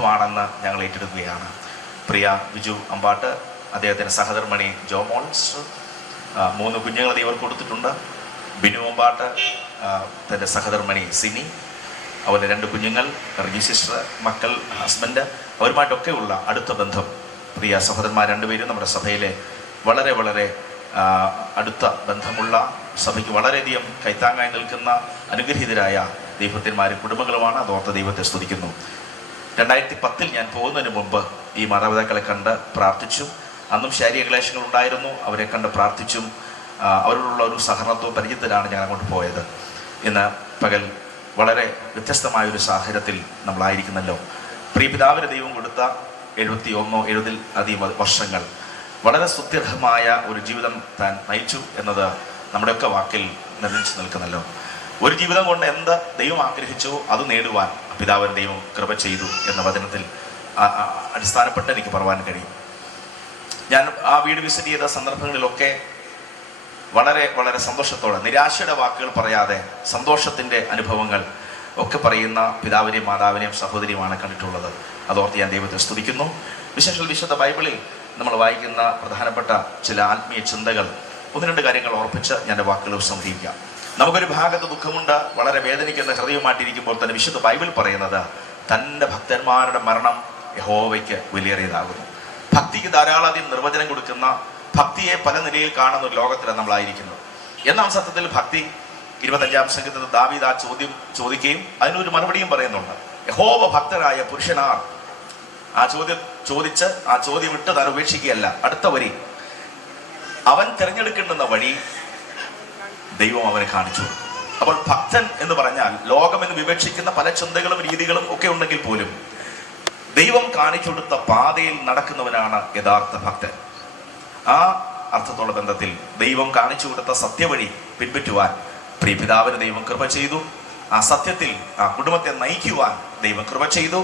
ദുഃഖമാണെന്ന് ഞങ്ങൾ ഏറ്റെടുക്കുകയാണ്. പ്രിയ ബിജു അമ്പാട്ട്, അദ്ദേഹത്തിൻ്റെ സഹധർമ്മിണി ജോമോൾസ്, 3 കുഞ്ഞുങ്ങൾ ദൈവം കൊടുത്തിട്ടുണ്ട്. ബിനു അമ്പാട്ട്, തൻ്റെ സഹധർമ്മിണി സിനി, അവരുടെ 2 കുഞ്ഞുങ്ങൾ, റിജി സിസ്റ്റർ, മക്കൾ, ഹസ്ബൻഡ്, അവരുമായിട്ടൊക്കെ ഉള്ള അടുത്ത ബന്ധം. പ്രിയ സഹോദരന്മാർ 2 പേരും നമ്മുടെ സഭയിലെ വളരെ വളരെ അടുത്ത ബന്ധമുള്ള, സഭയ്ക്ക് വളരെയധികം കൈത്താങ്ങായി നിൽക്കുന്ന അനുഗ്രഹീതരായ ദൈവത്തിന്മാരും കുടുംബങ്ങളുമാണ്. അതോർത്ത് ദൈവത്തെ സ്തുതിക്കുന്നു. 2010 ഞാൻ പോകുന്നതിന് മുമ്പ് ഈ മാതാപിതാക്കളെ കണ്ട് പ്രാർത്ഥിച്ചു. അന്നും ശാരീരിക ക്ലേശങ്ങൾ ഉണ്ടായിരുന്നു. അവരെ കണ്ട് പ്രാർത്ഥിച്ചും അവരോടുള്ള ഒരു സഹകരണത്വവും പരിചയത്തിലാണ് ഞാൻ അങ്ങോട്ട് പോയത്. ഇന്ന് പകൽ വളരെ വ്യത്യസ്തമായൊരു സാഹചര്യത്തിൽ നമ്മളായിരിക്കുന്നല്ലോ. പ്രിയ പിതാവിന് ദൈവം കൊടുത്ത 71-70 അധികം വർഷങ്ങൾ വളരെ സുദീർഘമായ ഒരു ജീവിതം താൻ നയിച്ചു എന്നത് നമ്മുടെയൊക്കെ വാക്കിൽ നിർമ്മിച്ചു നിൽക്കുന്നല്ലോ. ഒരു ജീവിതം കൊണ്ട് എന്ത് ദൈവം ആഗ്രഹിച്ചോ അത് നേടുവാൻ പിതാവിന് ദൈവം കൃപ ചെയ്തു എന്ന വചനത്തിൽ അടിസ്ഥാനപ്പെട്ട് എനിക്ക് പറയാൻ കഴിയും. ഞാൻ ആ വീട് വിസിറ്റ് ചെയ്ത സന്ദർഭങ്ങളിലൊക്കെ വളരെ വളരെ സന്തോഷത്തോടെ, നിരാശയുടെ വാക്കുകൾ പറയാതെ സന്തോഷത്തിൻ്റെ അനുഭവങ്ങൾ ഒക്കെ പറയുന്ന പിതാവിനെയും മാതാവിനെയും സഹോദരിയുമാണ് കണ്ടിട്ടുള്ളത്. അതോർത്ത് ഞാൻ ദൈവത്തെ സ്തുതിക്കുന്നു. വിശേഷാൽ വിശുദ്ധ ബൈബിളിൽ നമ്മൾ വായിക്കുന്ന പ്രധാനപ്പെട്ട ചില ആത്മീയ ചിന്തകൾ, 1-2 കാര്യങ്ങൾ ഓർപ്പിച്ച് ഞാൻ വാക്കുകൾ സംഗ്രഹിക്കാം. നമുക്കൊരു ഭാഗത്ത് ദുഃഖമുണ്ട്, വളരെ വേദനിക്കുന്ന ഹൃദയമായിട്ടിരിക്കുമ്പോൾ തന്നെ വിശുദ്ധ ബൈബിൾ പറയുന്നത് തൻ്റെ ഭക്തന്മാരുടെ മരണം യഹോവയ്ക്ക് വിലയേറിയതാകുന്നു. ഭക്തിക്ക് ധാരാളം നിർവചനം കൊടുക്കുന്ന, ഭക്തിയെ പല നിലയിൽ കാണുന്ന ഒരു ലോകത്തിലാണ് നമ്മളായിരിക്കുന്നത്. എന്നാൽ സത്യത്തിൽ ഭക്തി 25-ാം സംഗീതത്തിൽ ദാവീദ് ആ ചോദ്യം ചോദിക്കുകയും അതിനൊരു മറുപടിയും പറയുന്നുണ്ട്. യഹോവ ഭക്തരായ പുരുഷനാർ. ആ ചോദ്യം ചോദിച്ച് ആ ചോദ്യം ഇട്ട് താൻ ഉപേക്ഷിക്കുകയല്ല. അടുത്ത വരി, അവൻ തിരഞ്ഞെടുക്കേണ്ടുന്ന വഴി ദൈവം അവനെ കാണിച്ചു. അപ്പോൾ ഭക്തൻ എന്ന് പറഞ്ഞാൽ ലോകമെന്ന് വിവക്ഷിക്കുന്ന പല ചിന്തകളും രീതികളും ഒക്കെ ഉണ്ടെങ്കിൽ പോലും ദൈവം കാണിച്ചു കൊടുത്ത പാതയിൽ നടക്കുന്നവനാണ് യഥാർത്ഥ ഭക്തൻ. ആ അർത്ഥത്തോടെ ബന്ധത്തിൽ ദൈവം കാണിച്ചു കൊടുത്ത സത്യവഴി പിൻപറ്റുവാൻ പ്രിയ പിതാവിന് ദൈവം കൃപ ചെയ്തു. ആ സത്യത്തിൽ ആ കുടുംബത്തെ നയിക്കുവാൻ ദൈവം കൃപ ചെയ്തു.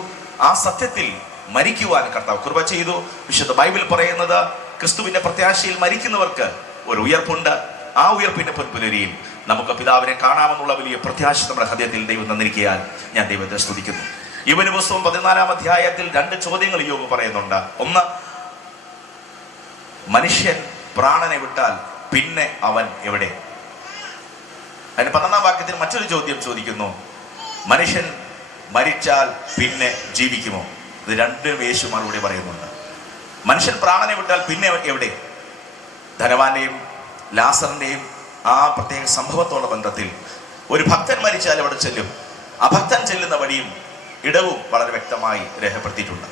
ആ സത്യത്തിൽ മരിക്കുവാൻ കർത്താവ് കൃപ ചെയ്തു. വിശുദ്ധ ബൈബിൾ പറയുന്നത് ക്രിസ്തുവിന്റെ പ്രത്യാശയിൽ മരിക്കുന്നവർക്ക് ഒരു ഉയർപ്പുണ്ട്. ആ ഉയർപ്പിന്റെ പൊൻപുലരിയിൽ നമുക്ക് പിതാവിനെ കാണാമെന്നുള്ള വലിയ പ്രത്യാശ നമ്മുടെ ഹൃദയത്തിൽ ദൈവം തന്നിരിക്കാൻ ഞാൻ ദൈവത്തെ സ്തുതിക്കുന്നു. യോബിന്റെ പുസ്തകം 14-ാം അധ്യായത്തിൽ 2 ചോദ്യങ്ങൾ യോബ് പറയുന്നുണ്ട്. ഒന്ന്, മനുഷ്യൻ പ്രാണനെ വിട്ടാൽ പിന്നെ അവൻ എവിടെ? അതിന് 11-ാം വാക്യത്തിൽ മറ്റൊരു ചോദ്യം ചോദിക്കുന്നു, മനുഷ്യൻ മരിച്ചാൽ പിന്നെ ജീവിക്കുമോ? ഇത് 2 യേശു മറുപടി പറയുന്നുണ്ട്. മനുഷ്യൻ പ്രാണനെ വിട്ടാൽ പിന്നെ എവിടെ? ധനവാന്റെയും ലാസറിന്റെയും ആ പ്രത്യേക സംഭവത്തോടെ ബന്ധത്തിൽ ഒരു ഭക്തൻ മരിച്ചാൽ എവിടെ ചെല്ലും? അഭക്തൻ ചെല്ലുന്ന വഴിയും ഇടവും വളരെ വ്യക്തമായി രേഖപ്പെടുത്തിയിട്ടുണ്ട്.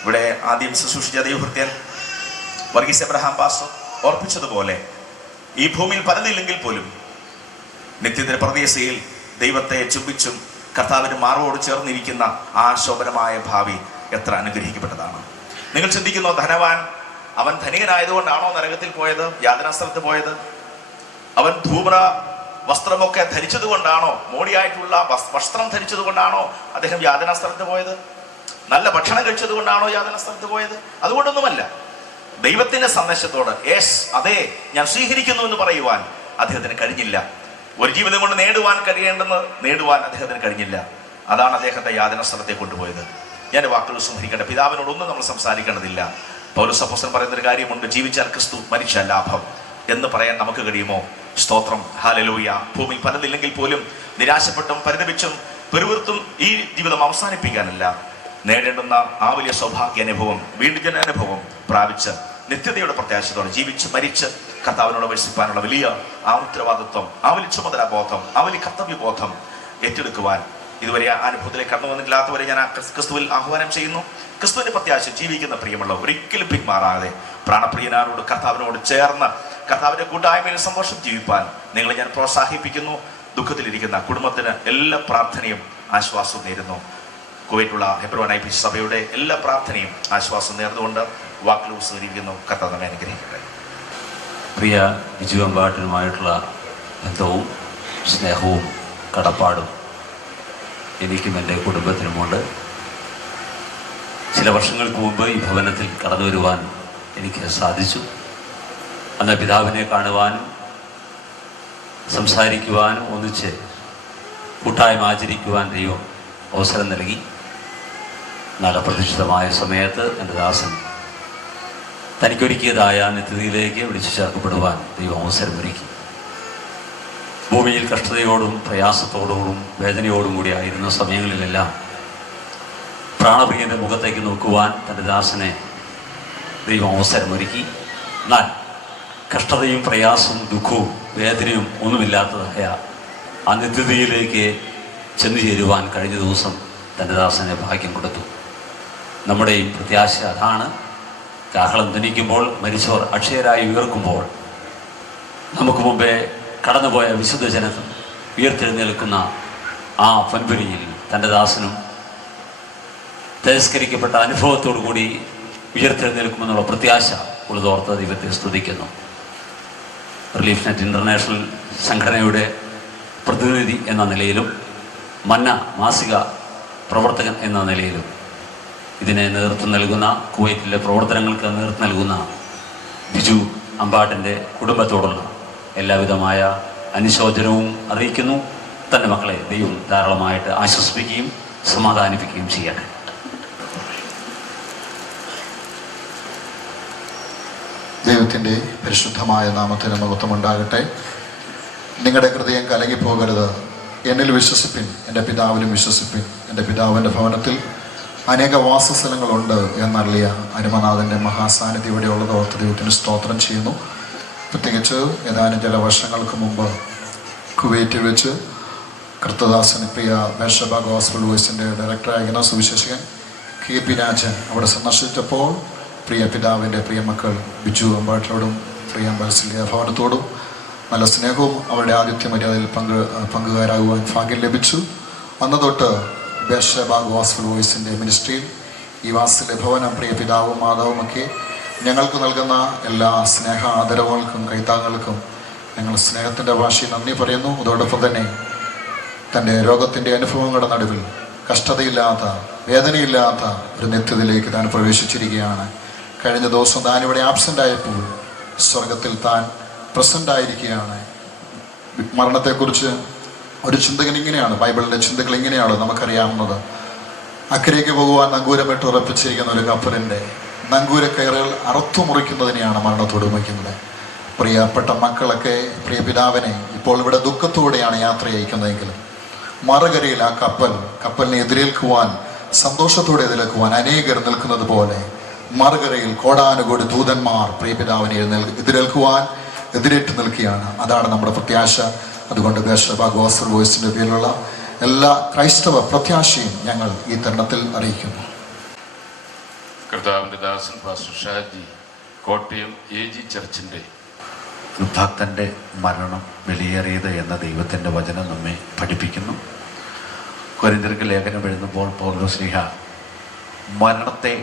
ഇവിടെ ആദ്യം ശുശ്രൂഷിച്ച ദൈവഭൃത്യൻ വർഗീസ് എബ്രഹാം പാസ്റ്റർ ഓർപ്പിച്ചതുപോലെ ഈ ഭൂമിയിൽ പലതില്ലെങ്കിൽ പോലും നിത്യത്തിന്റെ പ്രദേശയിൽ ദൈവത്തെ ചുംബിച്ചും കർത്താവിന് മാർവോട് ചേർന്നിരിക്കുന്ന ആ ശോഭനമായ ഭാവി എത്ര അനുഗ്രഹിക്കപ്പെട്ടതാണ്. നിങ്ങൾ ചിന്തിക്കുന്നു, ധനവാൻ അവൻ ധനികനായതുകൊണ്ടാണോ നരകത്തിൽ പോയത്, യാതനാസ്ഥലത്ത് പോയത്? അവൻ ധൂമ്ര വസ്ത്രമൊക്കെ ധരിച്ചത് കൊണ്ടാണോ, മോടിയായിട്ടുള്ള വസ്ത്രം ധരിച്ചത് കൊണ്ടാണോ അദ്ദേഹം യാതനാസ്ഥലത്ത് പോയത്? നല്ല ഭക്ഷണം കഴിച്ചത് കൊണ്ടാണോ യാതനാസ്ഥലത്ത് പോയത്? അതുകൊണ്ടൊന്നുമല്ല. ദൈവത്തിന്റെ സന്ദേശത്തോട് യേസ് അതെ ഞാൻ സ്വീകരിക്കുന്നു എന്ന് പറയുവാൻ അദ്ദേഹത്തിന് കഴിഞ്ഞില്ല. ഒരു ജീവിതം കൊണ്ട് നേടുവാൻ കഴിയേണ്ടെന്ന് നേടുവാൻ അദ്ദേഹത്തിന് കഴിഞ്ഞില്ല. അതാണ് അദ്ദേഹത്തെ യാതനാസ്ഥലത്തെ കൊണ്ടുപോയത്. ഞാൻ വാക്കുകൾ സംഹരിക്കേണ്ട. പിതാവിനോടൊന്നും നമ്മൾ സംസാരിക്കേണ്ടതില്ല. പൗലോസ് അപ്പോസ്തലൻ പറയുന്നൊരു കാര്യമുണ്ട്, ജീവിച്ചാൽ ക്രിസ്തു, മരിച്ചാൽ ലാഭം എന്ന് പറയാൻ നമുക്ക് കഴിയുമോ? സ്തോത്രം, ഹല്ലേലൂയ. ഭൂമിയിൽ പലതില്ലെങ്കിൽ പോലും നിരാശപ്പെട്ടും പരിതപിച്ചും പെരുവിർത്തും ഈ ജീവിതം അവസാനിപ്പിക്കാനല്ല, നേടേണ്ടുന്ന ആ വലിയ സൗഭാഗ്യ അനുഭവം, വീണ്ടും ജനാനുഭവം പ്രാപിച്ച് നിത്യതയുടെ പ്രത്യാശത്തോടെ ജീവിച്ച് മരിച്ച് കർത്താവിനോട് വസിപ്പാനുള്ള വലിയ ആ ഉത്തരവാദിത്വം, ആ വലിയ ചുമതലാബോധം, ആ വലിയ കർത്തവ്യബോധം ഏറ്റെടുക്കുവാൻ ഇതുവരെ ആ അനുഭവത്തിലേക്ക് കടന്നു വന്നിട്ടില്ലാത്തവരെ ഞാൻ ആ ക്രിസ്തുവിൽ ആഹ്വാനം ചെയ്യുന്നു. ക്രിസ്തുവിന്റെ പ്രത്യാശ ജീവിക്കുന്ന പ്രിയമുള്ള ഒരിക്കലും പിന്മാറാതെ പ്രാണപ്രിയനാരോട് കർത്താവിനോട് ചേർന്ന് കർത്താവിന്റെ കൂട്ടായ്മയിൽ സന്തോഷം ജീവിപ്പാൻ നിങ്ങളെ ഞാൻ പ്രോത്സാഹിപ്പിക്കുന്നു. ദുഃഖത്തിലിരിക്കുന്ന കുടുംബത്തിന് എല്ലാ പ്രാർത്ഥനയും ആശ്വാസവും നേരുന്നു. കുവൈറ്റുള്ള ഹെബ്രോൻ IPC സഭയുടെ എല്ലാ പ്രാർത്ഥനയും ആശ്വാസം നേർന്നുകൊണ്ട് വാക്കുകൾ സ്വീകരിക്കുന്നു. കർത്താവ് നമ്മെ അനുഗ്രഹിക്കട്ടെ. പ്രിയ ബിജു അമ്പാട്ടനുമായിട്ടുള്ള ബന്ധവും സ്നേഹവും കടപ്പാടും എനിക്കും എൻ്റെ കുടുംബത്തിനുമുണ്ട്. ചില വർഷങ്ങൾക്ക് മുമ്പ് ഈ ഭവനത്തിൽ കടന്നു വരുവാൻ എനിക്ക് സാധിച്ചു. അന്ന് പിതാവിനെ കാണുവാനും സംസാരിക്കുവാനും ഒന്നിച്ച് കൂട്ടായ്മ ആചരിക്കുവാൻ ദൈവം അവസരം നൽകി. എന്നാൽ അപ്രതീക്ഷിതമായ സമയത്ത് എൻ്റെ ദാസൻ തനിക്കൊരുക്കിയതായ നിത്യതയിലേക്ക് വിളിച്ചു ചേർക്കപ്പെടുവാൻ ദൈവം അവസരമൊരുക്കി. ഭൂമിയിൽ കഷ്ടതയോടും പ്രയാസത്തോടും വേദനയോടും കൂടി ആയിരുന്ന സമയങ്ങളിലെല്ലാം പ്രാണപ്രിയൻ്റെ മുഖത്തേക്ക് നോക്കുവാൻ തൻ്റെ ദാസനെ ദൈവം അവസരമൊരുക്കി. എന്നാൽ കഷ്ടതയും പ്രയാസവും ദുഃഖവും വേദനയും ഒന്നുമില്ലാത്തതായ ആ നിത്യതയിലേക്ക് ചെന്നു ചേരുവാൻ കഴിഞ്ഞ ദിവസം തൻ്റെ ദാസനെ ഭാഗ്യം കൊടുത്തു. നമ്മുടെയും പ്രത്യാശ അതാണ്. കാഹളം ധ്വനിക്കുമ്പോൾ മരിച്ചവർ അക്ഷയരായി ഉയർക്കുമ്പോൾ നമുക്ക് മുമ്പേ കടന്നുപോയ വിശുദ്ധ ജനം ഉയർത്തെഴുന്നേൽക്കുന്ന ആ പൊൻപുരിയിൽ തൻ്റെ ദാസനും തിരസ്കരിക്കപ്പെട്ട അനുഭവത്തോടു കൂടി ഉയർത്തെഴുന്നേൽക്കുമെന്നുള്ള പ്രത്യാശ ഉള്ളതോർത്ത് ദൈവത്തെ സ്തുതിക്കുന്നു. റിലീഫ് നെറ്റ് ഇൻ്റർനാഷണൽ സംഘടനയുടെ പ്രതിനിധി എന്ന നിലയിലും മന്ന മാസിക പ്രവർത്തകൻ എന്ന നിലയിലും ഇതിനെ നേതൃത്വം നൽകുന്ന കുവൈറ്റിലെ പ്രവർത്തനങ്ങൾക്ക് നേതൃത്വം നൽകുന്ന ബിജു അമ്പാട്ടിൻ്റെ കുടുംബത്തോടുള്ള എല്ലാവിധമായ അനുശോചനവും അറിയിക്കുന്നു. തൻ്റെ മക്കളെ ദൈവം ധാരാളമായിട്ട് ആശ്വസിപ്പിക്കുകയും സമാധാനിപ്പിക്കുകയും ചെയ്യട്ടെ. ദൈവത്തിൻ്റെ പരിശുദ്ധമായ നാമത്തിന് മഹത്വമുണ്ടാകട്ടെ. നിങ്ങളുടെ ഹൃദയം കലങ്ങിപ്പോകരുത്. എന്നിൽ വിശ്വസിപ്പിൻ, എൻ്റെ പിതാവിലും വിശ്വസിപ്പിൻ. എൻ്റെ പിതാവിൻ്റെ ഭവനത്തിൽ അനേക വാസസ്ഥലങ്ങളുണ്ട് എന്നറിയ അരുമനാഥൻ്റെ മഹാസാന്നിധ്യം ഇവിടെ ഉള്ളത് ഓർത്ത് ദൈവത്തിന് സ്തോത്രം ചെയ്യുന്നു. പ്രത്യേകിച്ച് ഏതാനും ചില വർഷങ്ങൾക്ക് മുമ്പ് കുവൈറ്റിൽ വെച്ച് കർത്തദാസൻ പ്രിയ Beersheba gospel വോയിസിൻ്റെ ഡയറക്ടറായിരുന്ന Suviseshakan KP Rajan അവിടെ സന്ദർശിച്ചപ്പോൾ പ്രിയ പിതാവിൻ്റെ പ്രിയ മക്കൾ ബിജു അമ്പാട്ടിനോടും പ്രിയ ബൽസിലിയ ഭവനത്തോടും നല്ല സ്നേഹവും അവരുടെ ആതിഥ്യ മര്യാദയിൽ പങ്കുകാരാകുവാൻ ഭാഗ്യം ലഭിച്ചു. അന്ന് തൊട്ട് ബേർഷബ ഗോസ്ബൽ വോയിസിൻ്റെ മിനിസ്ട്രിയിൽ ഈ വാസിലെ ഭവനം പ്രിയ പിതാവും മാതാവുമൊക്കെ ഞങ്ങൾക്ക് നൽകുന്ന എല്ലാ സ്നേഹ ആദരവുകൾക്കും കൈത്താങ്ങൾക്കും ഞങ്ങൾ സ്നേഹത്തിൻ്റെ ഭാഷയിൽ നന്ദി പറയുന്നു. അതോടൊപ്പം തന്നെ തൻ്റെ രോഗത്തിൻ്റെ അനുഭവങ്ങളുടെ നടുവിൽ കഷ്ടതയില്ലാത്ത വേദനയില്ലാത്ത ഒരു നിത്യതയിലേക്ക് താൻ പ്രവേശിച്ചിരിക്കുകയാണ്. കഴിഞ്ഞ ദിവസം താൻ ഇവിടെ ആബ്സെൻ്റ് ആയപ്പോൾ സ്വർഗത്തിൽ താൻ പ്രസൻ്റ് ആയിരിക്കുകയാണ്. മരണത്തെക്കുറിച്ച് ഒരു ചിന്തകൻ ഇങ്ങനെയാണ്, ബൈബിളിൻ്റെ ചിന്തകൾ ഇങ്ങനെയാണ് നമുക്കറിയാവുന്നത്. അക്കരയ്ക്ക് പോകുവാൻ നങ്കൂരമിട്ട് ഉറപ്പിച്ചിരിക്കുന്ന ഒരു കപ്പലിൻ്റെ നങ്കൂരക്കയറുകൾ അറുത്തു മുറിക്കുന്നതിനെയാണ് മരണത്തോട് വയ്ക്കുന്നത്. പ്രിയപ്പെട്ട മക്കളൊക്കെ പ്രിയ പിതാവിനെ ഇപ്പോൾ ഇവിടെ ദുഃഖത്തോടെയാണ് യാത്ര അയക്കുന്നതെങ്കിലും മറുകരയിൽ ആ കപ്പലിനെ എതിരേൽക്കുവാൻ, സന്തോഷത്തോടെ എതിരേൽക്കുവാൻ അനേകർ നിൽക്കുന്നത് പോലെ മറുകരയിൽ കോടാനുകോടി ദൂതന്മാർ പ്രിയ പിതാവിനെ എതിരേൽക്കുവാൻ എതിരേറ്റ് നിൽക്കുകയാണ്. അതാണ് നമ്മുടെ പ്രത്യാശ. അതുകൊണ്ട് ബേർഷബ ഗോസ്ബൽ വോയിസിൻ്റെ പേരിലുള്ള എല്ലാ ക്രൈസ്തവ പ്രത്യാശയും ഞങ്ങൾ ഈ തരുണത്തിൽ അറിയിക്കുന്നു. കർത്താവിൻ്റെ ദാസൻ പാസ്റ്റർ ഷാജി കോട്ടയം AG ചർച്ചിൻ്റെ ഒരു ഭക്തൻ്റെ മരണം വിലയേറിയത് എന്ന ദൈവത്തിൻ്റെ വചനം നമ്മെ പഠിപ്പിക്കുന്നു. കൊരിന്ത്യർക്ക് ലേഖനം എഴുതുമ്പോൾ പൗലോസ് ശ്ലീഹ മരണത്തെ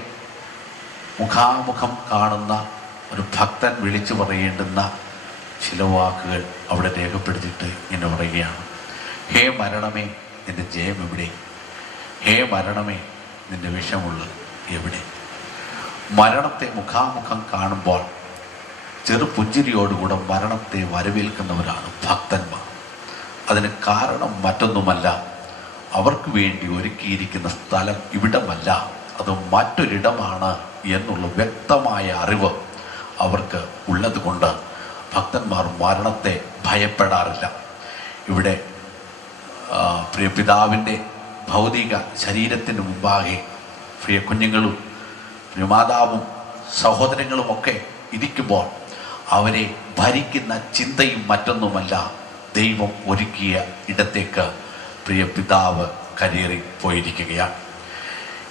മുഖാമുഖം കാണുന്ന ഒരു ഭക്തൻ വിളിച്ചു പറയേണ്ടുന്ന ചില വാക്കുകൾ അവിടെ രേഖപ്പെടുത്തിയിട്ട് ഇങ്ങനെ പറയുകയാണ്. ഹേ മരണമേ, നിൻ്റെ ജയം എവിടെ? ഹേ മരണമേ, നിൻ്റെ വിഷമുള്ള എവിടെ? മരണത്തെ മുഖാമുഖം കാണുമ്പോൾ ചെറുപുഞ്ചിരിയോടുകൂടെ മരണത്തെ വരവേൽക്കുന്നവരാണ് ഭക്തന്മാർ. അതിന് കാരണം മറ്റൊന്നുമല്ല, അവർക്ക് വേണ്ടി ഒരുക്കിയിരിക്കുന്ന സ്ഥലം ഇവിടമല്ല, അത് മറ്റൊരിടമാണ് എന്നുള്ള വ്യക്തമായ അറിവ് അവർക്ക് ഉള്ളത് കൊണ്ട് ഭക്തന്മാർ മരണത്തെ ഭയപ്പെടാറില്ല. ഇവിടെ പ്രിയ പിതാവിൻ്റെ ഭൗതിക ശരീരത്തിന് മുമ്പാകെ പ്രിയ കുഞ്ഞുങ്ങളും പ്രിയ മാതാവും സഹോദരങ്ങളുമൊക്കെ ഇരിക്കുമ്പോൾ അവരെ ഭരിക്കുന്ന ചിന്തയും മറ്റൊന്നുമല്ല, ദൈവം ഒരുക്കിയ ഇടത്തേക്ക് പ്രിയ പിതാവ് കരേറി പോയിരിക്കുകയാണ്.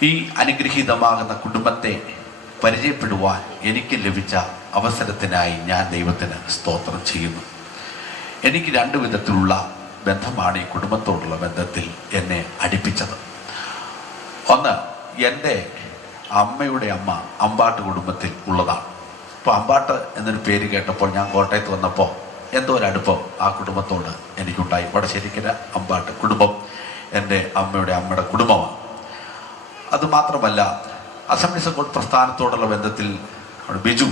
ഈ അനുഗ്രഹീതമാകുന്ന കുടുംബത്തെ പരിചയപ്പെടുവാൻ എനിക്ക് ലഭിച്ച അവസരത്തിനായി ഞാൻ ദൈവത്തിന് സ്തോത്രം ചെയ്യുന്നു. എനിക്ക് 2 വിധത്തിലുള്ള ബന്ധമാണ് ഈ കുടുംബത്തോടുള്ള ബന്ധത്തിൽ എന്നെ അടുപ്പിച്ചത്. ഒന്ന്, എൻ്റെ അമ്മയുടെ അമ്മ അമ്പാട്ട് കുടുംബത്തിൽ ഉള്ളതാണ്. അപ്പോൾ അമ്പാട്ട് എന്നൊരു പേര് കേട്ടപ്പോൾ ഞാൻ കോട്ടയത്ത് വന്നപ്പോൾ എന്തോ ഒരു അടുപ്പം ആ കുടുംബത്തോട് എനിക്കുണ്ടായി. വടശ്ശേരിക്കര അമ്പാട്ട് കുടുംബം എൻ്റെ അമ്മയുടെ കുടുംബമാണ്. അതുമാത്രമല്ല, അസംബ്ലീസ് ഓഫ് ഗോഡ് പ്രസ്ഥാനത്തോടുള്ള ബന്ധത്തിൽ ബിജു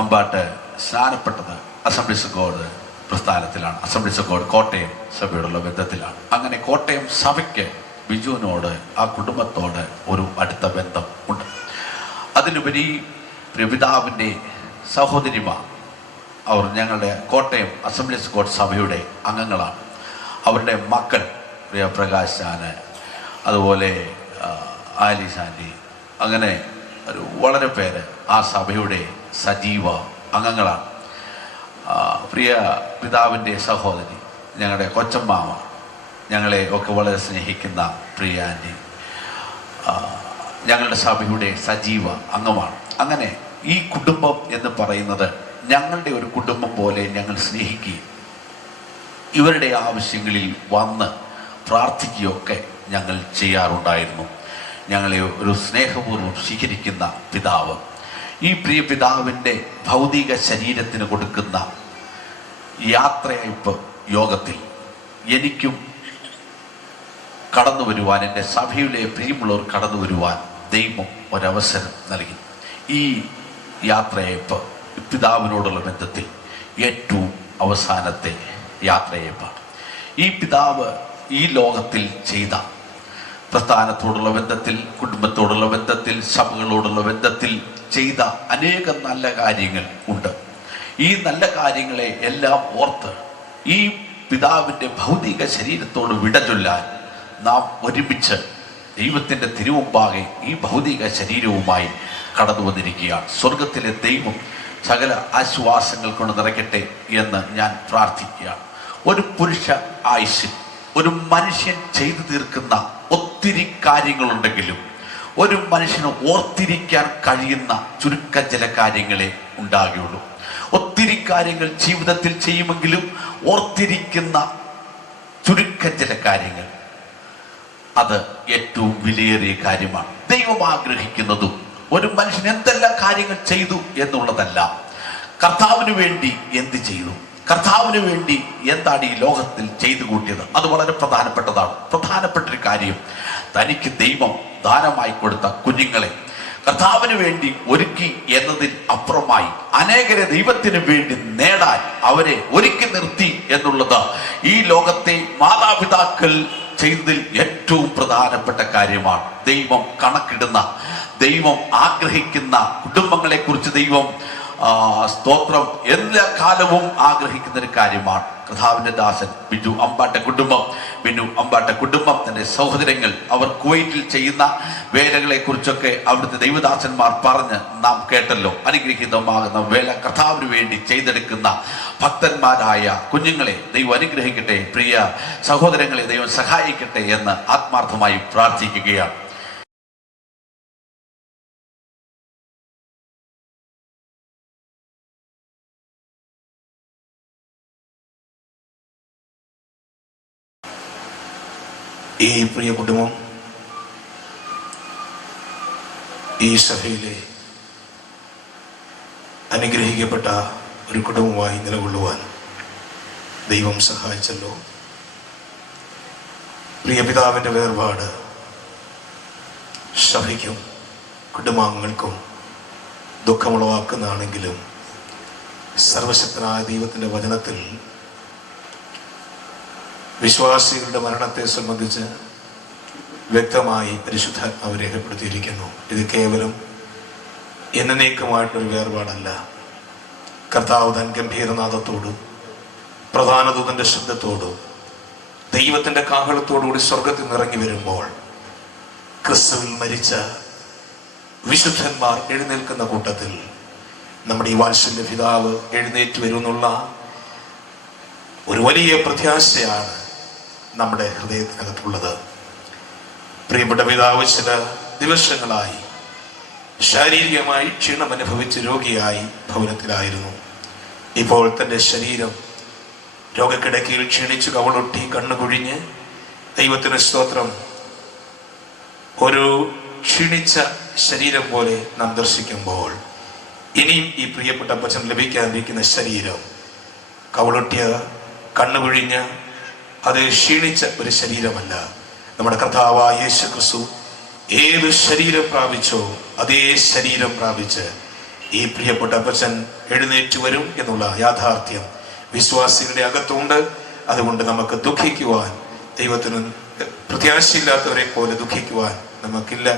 അമ്പാട്ട് സ്നാനപ്പെട്ടത് അസംബ്ലീസ് ഓഫ് ഗോഡ് പ്രസ്ഥാനത്തിലാണ്. അസംബ്ലീസ് ഓഫ് ഗോഡ് കോട്ടയം സഭയോടുള്ള ബന്ധത്തിലാണ്. അങ്ങനെ കോട്ടയം സഭയ്ക്ക് ബിജുവിനോട്, ആ കുടുംബത്തോട് ഒരു അടുത്ത ബന്ധം ഉണ്ട്. അതിലുപരി പിതാവിൻ്റെ സഹോദരിമാർ, അവർ ഞങ്ങളുടെ കോട്ടയം അസംബ്ലീസ് ഗോഡ് സഭയുടെ അംഗങ്ങളാണ്. അവരുടെ മക്കൾ പ്രിയ പ്രകാശ് ആന്, അതുപോലെ ആലിസ് ആൻറ്റി, അങ്ങനെ വളരെ പേര് ആ സഭയുടെ സജീവ അംഗങ്ങളാണ്. പ്രിയ പിതാവിൻ്റെ സഹോദരി, ഞങ്ങളുടെ കൊച്ചമ്മാമ, ഞങ്ങളെ ഒക്കെ വളരെ സ്നേഹിക്കുന്ന പ്രിയ ആൻറ്റി ഞങ്ങളുടെ സഭയുടെ സജീവ അംഗമാണ്. അങ്ങനെ ഈ കുടുംബം എന്ന് പറയുന്നത് ഞങ്ങളുടെ ഒരു കുടുംബം പോലെ ഞങ്ങൾ സ്നേഹിക്കുകയും ഇവരുടെ ആവശ്യങ്ങളിൽ വന്ന് പ്രാർത്ഥിക്കുകയൊക്കെ ഞങ്ങൾ ചെയ്യാറുണ്ടായിരുന്നു. ഞങ്ങളെ ഒരു സ്നേഹപൂർവ്വം സ്വീകരിക്കുന്ന പിതാവ്, ഈ പ്രിയ പിതാവിൻ്റെ ഭൗതിക ശരീരത്തിന് കൊടുക്കുന്ന യാത്രയയപ്പ് യോഗത്തിൽ എനിക്കും കടന്നു വരുവാൻ, എൻ്റെ സഭയിലെ പ്രിയമുള്ളവർ കടന്നു വരുവാൻ ദൈവം ഒരവസരം നൽകി. ഈ യാത്രയയപ്പ് പിതാവിനോടുള്ള ബന്ധത്തിൽ ഏറ്റവും അവസാനത്തെ യാത്രയയപ്പാണ്. ഈ പിതാവ് ഈ ലോകത്തിൽ ചെയ്ത പ്രസ്ഥാനത്തോടുള്ള ബന്ധത്തിൽ, കുടുംബത്തോടുള്ള ബന്ധത്തിൽ, സഭകളോടുള്ള ബന്ധത്തിൽ ചെയ്ത അനേകം നല്ല കാര്യങ്ങൾ ഉണ്ട്. ഈ നല്ല കാര്യങ്ങളെ എല്ലാം ഓർത്ത് ഈ പിതാവിൻ്റെ ഭൗതിക ശരീരത്തോട് വിട ചൊല്ലാൻ നാം ഒരുമിച്ച് ദൈവത്തിൻ്റെ തിരുമുമ്പാകെ ഈ ഭൗതിക ശരീരവുമായി കടന്നു വന്നിരിക്കുകയാണ്. സ്വർഗത്തിലെ ദൈവം സകല ആശ്വാസങ്ങൾ കൊണ്ട് നിറയ്ക്കട്ടെ എന്ന് ഞാൻ പ്രാർത്ഥിക്കുകയാണ്. ഒരു പുരുഷ ആയുസ്സിൽ ഒരു മനുഷ്യൻ ചെയ്തു തീർക്കുന്ന ഒത്തിരി കാര്യങ്ങളുണ്ടെങ്കിലും ഒരു മനുഷ്യന് ഓർത്തിരിക്കാൻ കഴിയുന്ന ചുരുക്കം ചില കാര്യങ്ങളെ ഉണ്ടാകുകയുള്ളൂ. ഒത്തിരി കാര്യങ്ങൾ ജീവിതത്തിൽ ചെയ്യുമെങ്കിലും ഓർത്തിരിക്കുന്ന ചുരുക്കം ചില കാര്യങ്ങൾ, അത് ഏറ്റവും വിലയേറിയ കാര്യമാണ്. ദൈവം ആഗ്രഹിക്കുന്നതും ഒരു മനുഷ്യൻ എന്തെല്ലാം കാര്യങ്ങൾ ചെയ്തു എന്നുള്ളതല്ല, കർത്താവിന് വേണ്ടി എന്ത് ചെയ്തു, കർത്താവിന് വേണ്ടി എന്താണ് ഈ ലോകത്തിൽ ചെയ്തു കൂട്ടിയത്. അത് വളരെ പ്രധാനപ്പെട്ടതാണ്. പ്രധാനപ്പെട്ടൊരു കാര്യം, തനിക്ക് ദൈവം ദാനമായി കൊടുത്ത കുഞ്ഞുങ്ങളെ കർത്താവിന് വേണ്ടി ഒരുക്കി എന്നതിൽ അപ്പുറമായി അനേകരെ ദൈവത്തിന് വേണ്ടി നേടാൻ അവരെ ഒരുക്കി നിർത്തി എന്നുള്ളത് ഈ ലോകത്തെ മാതാപിതാക്കൾ ചെയ്തതിൽ ഏറ്റവും പ്രധാനപ്പെട്ട കാര്യമാണ്. ദൈവം കണക്കിടുന്ന, ദൈവം ആഗ്രഹിക്കുന്ന കുടുംബങ്ങളെ കുറിച്ച് ദൈവം സ്തോത്രം എല്ലാ കാലവും ആഗ്രഹിക്കുന്ന ഒരു കാര്യമാണ്. കർത്താവിൻ്റെ ദാസൻ ബിജു അമ്പാട്ട കുടുംബം തൻ്റെ സഹോദരങ്ങൾ അവർ കുവൈറ്റിൽ ചെയ്യുന്ന വേലകളെ കുറിച്ചൊക്കെ അവിടുത്തെ ദൈവദാസന്മാർ പറഞ്ഞ് നാം കേട്ടല്ലോ. അനുഗ്രഹീതമാകുന്ന വേല കർത്താവിന് വേണ്ടി ചെയ്തെടുക്കുന്ന ഭക്തന്മാരായ കുഞ്ഞുങ്ങളെ ദൈവം അനുഗ്രഹിക്കട്ടെ. പ്രിയ സഹോദരങ്ങളെ ദൈവം സഹായിക്കട്ടെ എന്ന് ആത്മാർത്ഥമായി പ്രാർത്ഥിക്കുകയാണ്. ഈ പ്രിയ കുടുംബം ഈ സഭയിലെ അനുഗ്രഹിക്കപ്പെട്ട ഒരു കുടുംബമായി നിലകൊള്ളുവാൻ ദൈവം സഹായിച്ചല്ലോ. പ്രിയ പിതാവിൻ്റെ വേർപാട് സഭയ്ക്കും കുടുംബാംഗങ്ങൾക്കും ദുഃഖമുളവാക്കുന്നതാണെങ്കിലും സർവശക്തനായ ദൈവത്തിൻ്റെ വചനത്തിൽ വിശ്വാസികളുടെ മരണത്തെ സംബന്ധിച്ച് വ്യക്തമായി പരിശുദ്ധാത്മാവ് രേഖപ്പെടുത്തിയിരിക്കുന്നു. ഇത് കേവലം എന്നേക്കുമായിട്ടൊരു വേർപാടല്ല. കർത്താവ് തൻ ഗംഭീരനാദത്തോടും പ്രധാന ദൂതന്റെ ശബ്ദത്തോടും ദൈവത്തിൻ്റെ കാഹളത്തോടുകൂടി സ്വർഗത്തിൽ നിറങ്ങി വരുമ്പോൾ ക്രിസ്തുവിൽ മരിച്ച വിശുദ്ധന്മാർ എഴുന്നേൽക്കുന്ന കൂട്ടത്തിൽ നമ്മുടെ ഈ വാത്സല്യ പിതാവ് എഴുന്നേറ്റ് വരുമെന്നുള്ള ഒരു വലിയ പ്രത്യാശയാണ് നമ്മുടെ ഹൃദയത്തിനകത്തുള്ളത്. പ്രിയപ്പെട്ട പിതാവ് ചില ദിവസങ്ങളായി ശാരീരികമായി ക്ഷീണം അനുഭവിച്ച് രോഗിയായി ഭവനത്തിലായിരുന്നു. ഇപ്പോൾ തൻ്റെ ശരീരം രോഗക്കിടക്കയിൽ ക്ഷീണിച്ചു കവളൊട്ടി കണ്ണുകുഴിഞ്ഞ് ദൈവത്തിന് സ്തോത്രം ഒരു ക്ഷീണിച്ച ശരീരം പോലെ നാം ദർശിക്കുമ്പോൾ ഇനിയും ഈ പ്രിയപ്പെട്ട അപ്പച്ചൻ ലഭിക്കാനിരിക്കുന്ന ശരീരം കവളൊട്ടിയ കണ്ണുകുഴിഞ്ഞ് അത് ക്ഷീണിച്ച ഒരു ശരീരമല്ല. നമ്മുടെ കർത്താവായ യേശു ക്രിസ്തു ഏത് ശരീരം പ്രാപിച്ചോ അതേ ശരീരം പ്രാപിച്ച് ഈ പ്രിയപ്പെട്ട അപ്പച്ചൻ എഴുന്നേറ്റ് വരും എന്നുള്ള യാഥാർത്ഥ്യം വിശ്വാസികളുടെ അകത്തുണ്ട്. അതുകൊണ്ട് നമുക്ക് ദുഃഖിക്കുവാൻ ദൈവത്തിന് പ്രത്യാശയില്ലാത്തവരെ പോലെ ദുഃഖിക്കുവാൻ നമുക്കില്ല.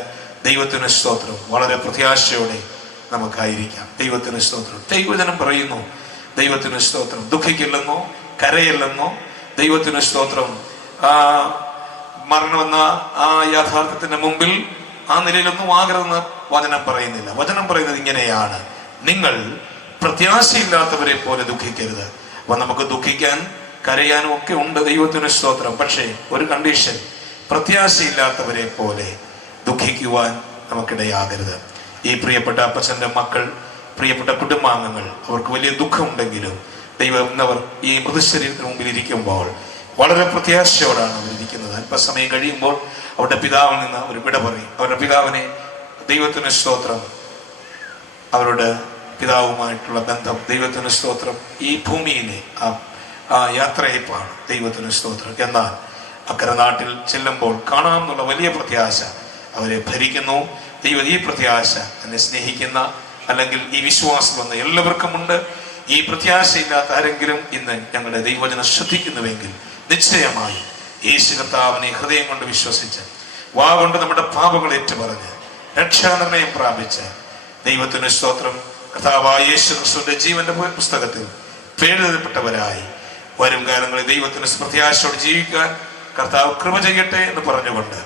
ദൈവത്തിന് സ്തോത്രം. വളരെ പ്രത്യാശയോടെ നമുക്കായിരിക്കാം. ദൈവത്തിന് സ്തോത്രം. ദൈവജനം പറയുന്നു, ദൈവത്തിന് സ്തോത്രം, ദുഃഖിക്കില്ലെന്നോ കരയില്ലെന്നോ. ദൈവത്തിന് സ്തോത്രം. മരണമെന്ന ആ യാഥാർത്ഥ്യത്തിന്റെ മുമ്പിൽ ആ നിലയിലൊന്നും ആകരുതെന്ന് വചനം പറയുന്നില്ല. വചനം പറയുന്നത് ഇങ്ങനെയാണ്: നിങ്ങൾ പ്രത്യാശയില്ലാത്തവരെ പോലെ ദുഃഖിക്കരുത്. അപ്പൊ നമുക്ക് ദുഃഖിക്കാൻ കരയാനും ഒക്കെ ഉണ്ട്. ദൈവത്തിന് സ്തോത്രം. പക്ഷേ ഒരു കണ്ടീഷൻ: പ്രത്യാശയില്ലാത്തവരെ പോലെ ദുഃഖിക്കുവാൻ നമുക്കിടയാകരുത്. ഈ പ്രിയപ്പെട്ട അപ്പച്ചന്റെ മക്കൾ, പ്രിയപ്പെട്ട കുടുംബാംഗങ്ങൾ, അവർക്ക് വലിയ ദുഃഖമുണ്ടെങ്കിലും ദൈവം എന്നവർ ഈ മൃതശരീരത്തിന് മുമ്പിൽ ഇരിക്കുമ്പോൾ വളരെ പ്രത്യാശയോടാണ് അവർ ഇരിക്കുന്നത്. അല്പസമയം കഴിയുമ്പോൾ അവരുടെ പിതാവിൽ നിന്ന് അവർ വിട പറയും. അവരുടെ പിതാവിനെ, ദൈവത്തിന് സ്തോത്രം, അവരുടെ പിതാവുമായിട്ടുള്ള ബന്ധം, ദൈവത്തിന് സ്തോത്രം, ഈ ഭൂമിയിലെ ആ യാത്രയപ്പാണ്. ദൈവത്തിന് സ്തോത്രം. എന്നാൽ അക്കരെ നാട്ടിൽ ചെല്ലുമ്പോൾ കാണാമെന്നുള്ള വലിയ പ്രത്യാശ അവരെ ഭരിക്കുന്നു. ദൈവം ഈ പ്രത്യാശ എന്നെ സ്നേഹിക്കുന്ന, അല്ലെങ്കിൽ ഈ വിശ്വാസം വന്ന എല്ലാവർക്കുമുണ്ട്. ഈ പ്രത്യാശയില്ലാത്ത ആരെങ്കിലും ഇന്ന് ഞങ്ങളുടെ ദൈവവചനം ശ്രദ്ധിക്കുന്നുവെങ്കിൽ നിശ്ചയമായി യേശു കർത്താവിനെ ഹൃദയം കൊണ്ട് വിശ്വസിച്ച് വാ കൊണ്ട് നമ്മുടെ പാപങ്ങൾ ഏറ്റുപറഞ്ഞ് രക്ഷാനിർണയം പ്രാപിച്ച് ദൈവത്തിന് സ്തോത്രം, കർത്താവായ യേശു ക്രിസ്തുവിന്റെ ജീവന്റെ പുസ്തകത്തിൽ പേരെഴുതപ്പെട്ടവരായി വരും കാലങ്ങളിൽ ദൈവത്തിന് പ്രത്യാശയോടെ ജീവിക്കാൻ കർത്താവ് കൃപ ചെയ്യട്ടെ എന്ന് പറഞ്ഞുകൊണ്ട്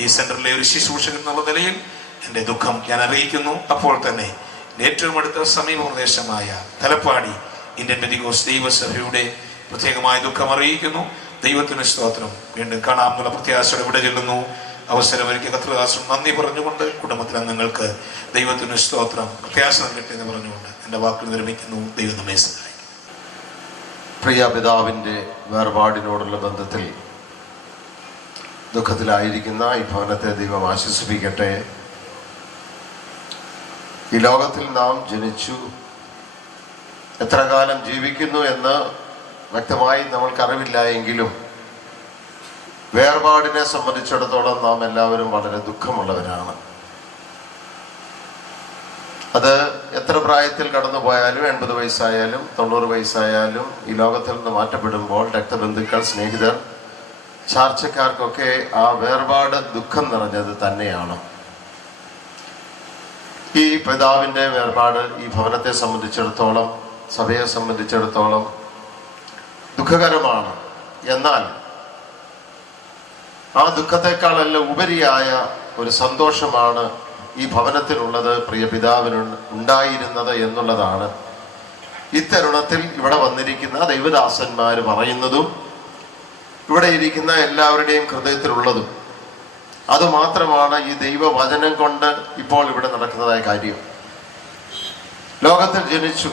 ഈ സെന്ററിലെ ഒരു ശുശ്രൂഷകൻ എന്നുള്ള നിലയിൽ എൻ്റെ ദുഃഖം ഞാൻ അറിയിക്കുന്നു. അപ്പോൾ തന്നെ ഏറ്റവും അടുത്ത സമീപ പ്രദേശമായ തലപ്പാടി ഇന്ത്യൻ പെന്തിക്കോസ്ത് ദൈവസഭയുടെ പ്രത്യേകമായ ദുഃഖം അറിയിക്കുന്നു. ദൈവത്തിന് സ്തോത്രം. വീണ്ടും കാണാമെന്നുള്ള പ്രത്യാശയോടെ ഇവിടെ ചെല്ലുന്നു. അവസരമൊരുക്കിയ കർത്തൃദാസൻ നന്ദി പറഞ്ഞുകൊണ്ട് കുടുംബത്തിലെ അംഗങ്ങൾക്ക് ദൈവത്തിന് സ്തോത്രം, പ്രത്യാശ നൽകട്ടെ എന്ന് പറഞ്ഞുകൊണ്ട് എൻ്റെ വാക്കുകൾ നിർമ്മിക്കുന്നു. ദൈവം നമ്മെ സഹായിക്കും. പ്രിയ പിതാവിൻ്റെ വേർപാടിനോടുള്ള ബന്ധത്തിൽ ദുഃഖത്തിലായിരിക്കുന്ന ഈ ഭവനത്തെ ദൈവം ആശ്വസിപ്പിക്കട്ടെ. ഈ ലോകത്തിൽ നാം ജനിച്ചു, എത്ര കാലം ജീവിക്കുന്നു എന്ന് വ്യക്തമായി നമ്മൾക്കറിവില്ല എങ്കിലും വേർപാടിനെ സംബന്ധിച്ചിടത്തോളം നാം എല്ലാവരും വളരെ ദുഃഖമുള്ളവരാണ്. അത് എത്ര പ്രായത്തിൽ കടന്നു പോയാലും, 80 വയസ്സായാലും 90 വയസ്സായാലും, ഈ ലോകത്തിൽ നിന്ന് മാറ്റപ്പെടുമ്പോൾ രക്തബന്ധുക്കൾ, സ്നേഹിതർ, ചാർച്ചക്കാർക്കൊക്കെ ആ വേർപാട് ദുഃഖം നിറഞ്ഞത് തന്നെയാണ്. ഈ പിതാവിൻ്റെ വേർപാട് ഈ ഭവനത്തെ സംബന്ധിച്ചിടത്തോളം, സഭയെ സംബന്ധിച്ചിടത്തോളം ദുഃഖകരമാണ്. എന്നാൽ ആ ദുഃഖത്തെക്കാളെല്ലാം ഉപരിയായ ഒരു സന്തോഷമാണ് ഈ ഭവനത്തിലുള്ളത്, പ്രിയ പിതാവിന് ഉണ്ടായിരുന്നത് എന്നുള്ളതാണ് ഇത്തരുണത്തിൽ ഇവിടെ വന്നിരിക്കുന്ന ദൈവദാസന്മാർ പറയുന്നതും ഇവിടെ ഇരിക്കുന്ന എല്ലാവരുടെയും ഹൃദയത്തിലുള്ളതും. അതുമാത്രമാണ് ഈ ദൈവവചനം കൊണ്ട് ഇപ്പോൾ ഇവിടെ നടക്കുന്നതായ കാര്യം. ലോകത്തിൽ ജനിച്ചു,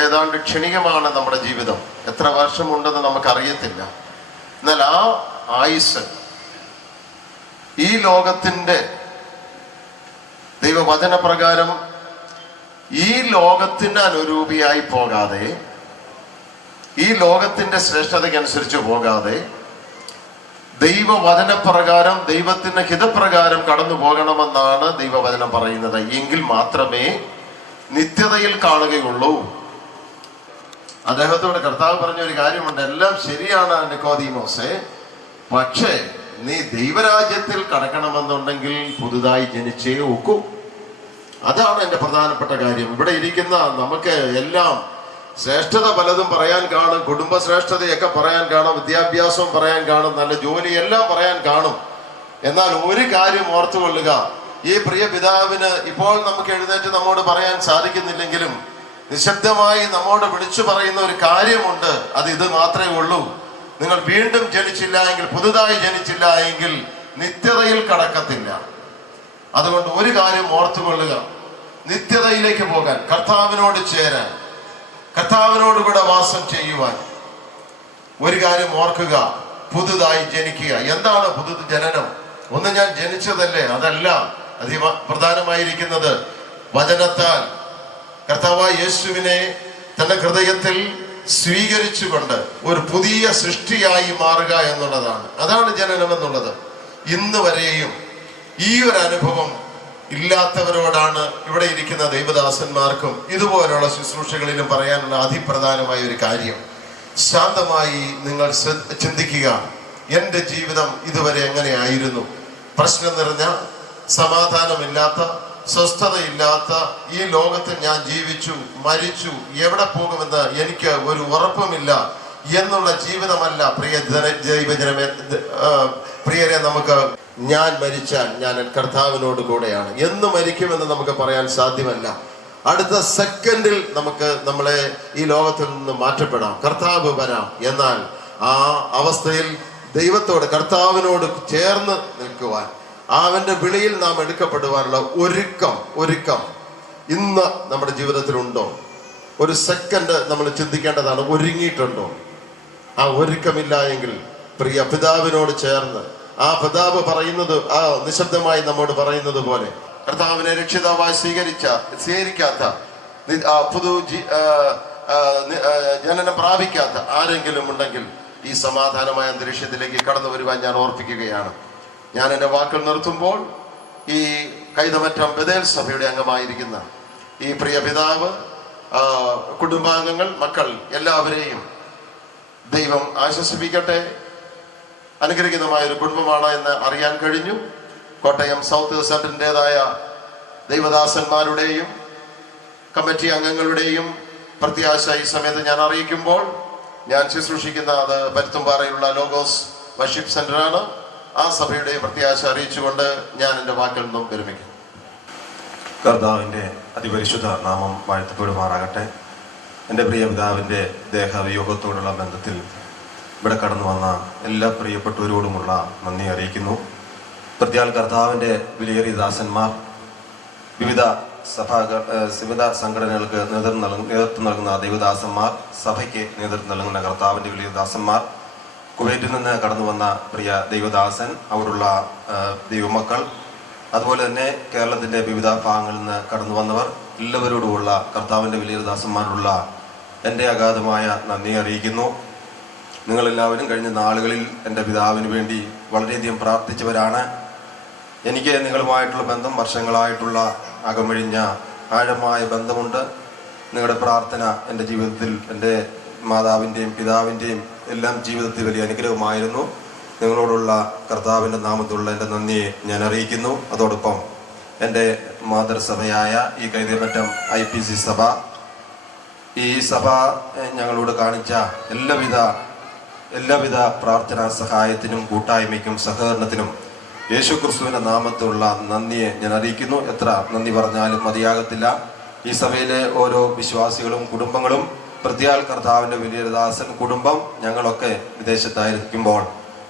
ഏതാണ്ട് ക്ഷണികമാണ് നമ്മുടെ ജീവിതം, എത്ര വർഷമുണ്ടെന്ന് നമുക്കറിയത്തില്ല. എന്നാൽ ആ ആയുസ് ഈ ലോകത്തിൻ്റെ ദൈവവചനപ്രകാരം ഈ ലോകത്തിന് അനുരൂപിയായി പോകാതെ, ഈ ലോകത്തിൻ്റെ ശ്രേഷ്ഠതയ്ക്കനുസരിച്ച് പോകാതെ, ദൈവവചനപ്രകാരം, ദൈവത്തിൻ്റെ ഹിതപ്രകാരം കടന്നു പോകണമെന്നാണ് ദൈവവചനം പറയുന്നത്. എങ്കിൽ മാത്രമേ നിത്യതയിൽ കാണുകയുള്ളൂ. അദ്ദേഹത്തോട് കർത്താവ് പറഞ്ഞൊരു കാര്യമുണ്ട്: എല്ലാം ശരിയാണ് നിക്കോദീമോസേ, പക്ഷേ നീ ദൈവരാജ്യത്തിൽ കടക്കണമെന്നുണ്ടെങ്കിൽ പുതുതായി ജനിച്ചേ ഒക്കൂ. അതാണ് എൻ്റെ പ്രധാനപ്പെട്ട കാര്യം. ഇവിടെ ഇരിക്കുന്ന നമുക്ക് എല്ലാം ശ്രേഷ്ഠത പലതും പറയാൻ കാണും, കുടുംബശ്രേഷ്ഠതയൊക്കെ പറയാൻ കാണും, വിദ്യാഭ്യാസവും പറയാൻ കാണും, നല്ല ജോലി എല്ലാം പറയാൻ കാണും. എന്നാൽ ഒരു കാര്യം ഓർത്തുകൊള്ളുക, ഈ പ്രിയ പിതാവിന് ഇപ്പോൾ നമുക്ക് എഴുന്നേറ്റ് നമ്മോട് പറയാൻ സാധിക്കുന്നില്ലെങ്കിലും നിശബ്ദമായി നമ്മോട് വിളിച്ചു പറയുന്ന ഒരു കാര്യമുണ്ട്. അത് ഇത് മാത്രമേ ഉള്ളൂ: നിങ്ങൾ വീണ്ടും ജനിച്ചില്ല എങ്കിൽ, പുതുതായി ജനിച്ചില്ല എങ്കിൽ നിത്യതയിൽ കടക്കത്തില്ല. അതുകൊണ്ട് ഒരു കാര്യം ഓർത്തുകൊള്ളുക, നിത്യതയിലേക്ക് പോകാൻ, കർത്താവിനോട് ചേരാൻ, കർത്താവിനോട് കൂടെ വാസം ചെയ്യുവാൻ ഒരു കാര്യം ഓർക്കുക: പുതുതായി ജനിക്കുക. എന്താണ് പുതു ജനനം? ഒന്ന് ഞാൻ ജനിച്ചതല്ലേ, അതല്ല. പ്രധാനമായിരിക്കുന്നത് വചനത്താൽ കർത്താവായ യേശുവിനെ തന്റെ ഹൃദയത്തിൽ സ്വീകരിച്ചുകൊണ്ട് ഒരു പുതിയ സൃഷ്ടിയായി മാറുക എന്നുള്ളതാണ്. അതാണ് ജനനം എന്നുള്ളത്. ഇന്ന് വരെയും ഈ ഒരു അനുഭവം ഇല്ലാത്തവരോടാണ് ഇവിടെ ഇരിക്കുന്ന ദൈവദാസന്മാർക്കും ഇതുപോലുള്ള ശുശ്രൂഷകളിലും പറയാനുള്ള അതിപ്രധാനമായ ഒരു കാര്യം. ശാന്തമായി നിങ്ങൾ ചിന്തിക്കുക. എൻ്റെ ജീവിതം ഇതുവരെ എങ്ങനെയായിരുന്നു? പ്രശ്നം നിറഞ്ഞ, സമാധാനമില്ലാത്ത, സ്വസ്ഥതയില്ലാത്ത ഈ ലോകത്തിൽ ഞാൻ ജീവിച്ചു, മരിച്ചു, എവിടെ പോകുമെന്ന് എനിക്ക് ഒരു ഉറപ്പുമില്ല എന്നുള്ള ജീവിതമല്ല പ്രിയരെ നമുക്ക്. ഞാൻ മരിച്ചാൽ ഞാൻ കർത്താവിനോട് കൂടെയാണ്. എന്ന് മരിക്കുമെന്ന് നമുക്ക് പറയാൻ സാധ്യമല്ല. അടുത്ത സെക്കൻഡിൽ നമ്മളെ ഈ ലോകത്തിൽ നിന്ന് മാറ്റപ്പെടാം, കർത്താവ് വരാം. എന്നാൽ ആ അവസ്ഥയിൽ ദൈവത്തോട്, കർത്താവിനോട് ചേർന്ന് നിൽക്കുവാൻ, അവന്റെ വിളിയിൽ നാം എടുക്കപ്പെടുവാനുള്ള ഒരുക്കം ഇന്ന് നമ്മുടെ ജീവിതത്തിലുണ്ടോ? ഒരു സെക്കൻഡ് നമ്മൾ ചിന്തിക്കേണ്ടതാണ്, ഒരുങ്ങിയിട്ടുണ്ടോ? ആ ഒരുക്കമില്ല എങ്കിൽ പ്രിയ പിതാവിനോട് ചേർന്ന്, ആ പിതാവ് പറയുന്നത്, ആ നിശബ്ദമായി നമ്മോട് പറയുന്നത് പോലെ കർത്താവിനെ രക്ഷിതാവായി സ്വീകരിക്കാത്ത, ജനനം പ്രാപിക്കാത്ത ആരെങ്കിലും ഉണ്ടെങ്കിൽ ഈ സമാധാനമായ അന്തരീക്ഷത്തിലേക്ക് കടന്നു വരുവാൻ ഞാൻ ഓർപ്പിക്കുകയാണ്. ഞാൻ എൻ്റെ വാക്കുകൾ നിർത്തുമ്പോൾ ഈ കൈതമറ്റം ബഥേൽ സഭയുടെ അംഗമായിരിക്കുന്ന ഈ പ്രിയ പിതാവ്, കുടുംബാംഗങ്ങൾ, മക്കൾ എല്ലാവരെയും ദൈവം ആശ്വസിപ്പിക്കട്ടെ. അനുഗ്രഹീതമായ ഒരു കുടുംബമാണ് എന്ന് അറിയാൻ കഴിഞ്ഞു. കോട്ടയം സൗത്ത് സെന്ററിൻ്റെതായ ദൈവദാസന്മാരുടെയും കമ്മിറ്റി അംഗങ്ങളുടെയും പ്രത്യാശ ഈ സമയത്ത് ഞാൻ അറിയിക്കുമ്പോൾ, ഞാൻ ശുശ്രൂഷിക്കുന്ന അത് പരുത്തുംപാറയിലുള്ള ലോഗോസ് വർഷിപ്പ് സെന്ററാണ്. ആ സഭയുടെ പ്രത്യാശ അറിയിച്ചുകൊണ്ട് ഞാൻ എൻ്റെ വാക്കിൽ നിന്നും വിരമിക്കും. കർത്താവിൻ്റെ അതിപരിശുദ്ധ നാമം വാഴ്ത്തപ്പെടുമാറാകട്ടെ. എൻ്റെ പ്രിയ പിതാവിൻ്റെ ദേഹവിയോഗത്തോടുള്ള ബന്ധത്തിൽ ഇവിടെ കടന്നു വന്ന എല്ലാ പ്രിയപ്പെട്ടവരോടുമുള്ള നന്ദി അറിയിക്കുന്നു. പ്രത്യാൽ കർത്താവിൻ്റെ വിലയേറിയ ദാസന്മാർ, വിവിധ സംഘടനകൾക്ക് നേതൃത്വം നൽകുന്ന ദൈവദാസന്മാർ, സഭയ്ക്ക് നേതൃത്വം നൽകുന്ന കർത്താവിൻ്റെ വലിയ ദാസന്മാർ, കുവൈറ്റിൽ നിന്ന് കടന്നു വന്ന പ്രിയ ദൈവദാസൻ, അവരുള്ള ദൈവമക്കൾ, അതുപോലെ തന്നെ കേരളത്തിൻ്റെ വിവിധ ഭാഗങ്ങളിൽ നിന്ന് കടന്നു വന്നവർ, എല്ലാവരോടുമുള്ള കർത്താവിൻ്റെ വലിയ ദാസന്മാരുള്ള എൻ്റെ അഗാധമായ നന്ദി അറിയിക്കുന്നു. നിങ്ങളെല്ലാവരും കഴിഞ്ഞ നാളുകളിൽ എൻ്റെ പിതാവിന് വേണ്ടി വളരെയധികം പ്രാർത്ഥിച്ചവരാണ്. എനിക്ക് നിങ്ങളുമായിട്ടുള്ള ബന്ധം വർഷങ്ങളായിട്ടുള്ള അകമഴിഞ്ഞ ആഴമായ ബന്ധമുണ്ട്. നിങ്ങളുടെ പ്രാർത്ഥന എൻ്റെ ജീവിതത്തിൽ, എൻ്റെ മാതാവിൻ്റെയും പിതാവിൻ്റെയും എല്ലാം ജീവിതത്തിൽ വലിയ അനുഗ്രഹമായിരുന്നു. നിങ്ങളോടുള്ള കർത്താവിൻ്റെ നാമത്തിലുള്ള എൻ്റെ നന്ദിയെ ഞാൻ അറിയിക്കുന്നു. അതോടൊപ്പം എൻ്റെ മാതൃസഭയായ ഈ കൈതമറ്റം IPC സഭ, ഈ സഭ ഞങ്ങളോട് കാണിച്ച എല്ലാവിധ പ്രാർത്ഥനാ സഹായത്തിനും കൂട്ടായ്മയ്ക്കും സഹകരണത്തിനും യേശുക്രിസ്തുവിൻ്റെ നാമത്തിലുള്ള നന്ദിയെ ഞാൻ അറിയിക്കുന്നു. എത്ര നന്ദി പറഞ്ഞാലും മതിയാകത്തില്ല. ഈ സഭയിലെ ഓരോ വിശ്വാസികളും കുടുംബങ്ങളും, പ്രത്യാൽ കർത്താവിൻ്റെ വലിയ ദാസൻ കുടുംബം, ഞങ്ങളൊക്കെ വിദേശത്തായിരിക്കുമ്പോൾ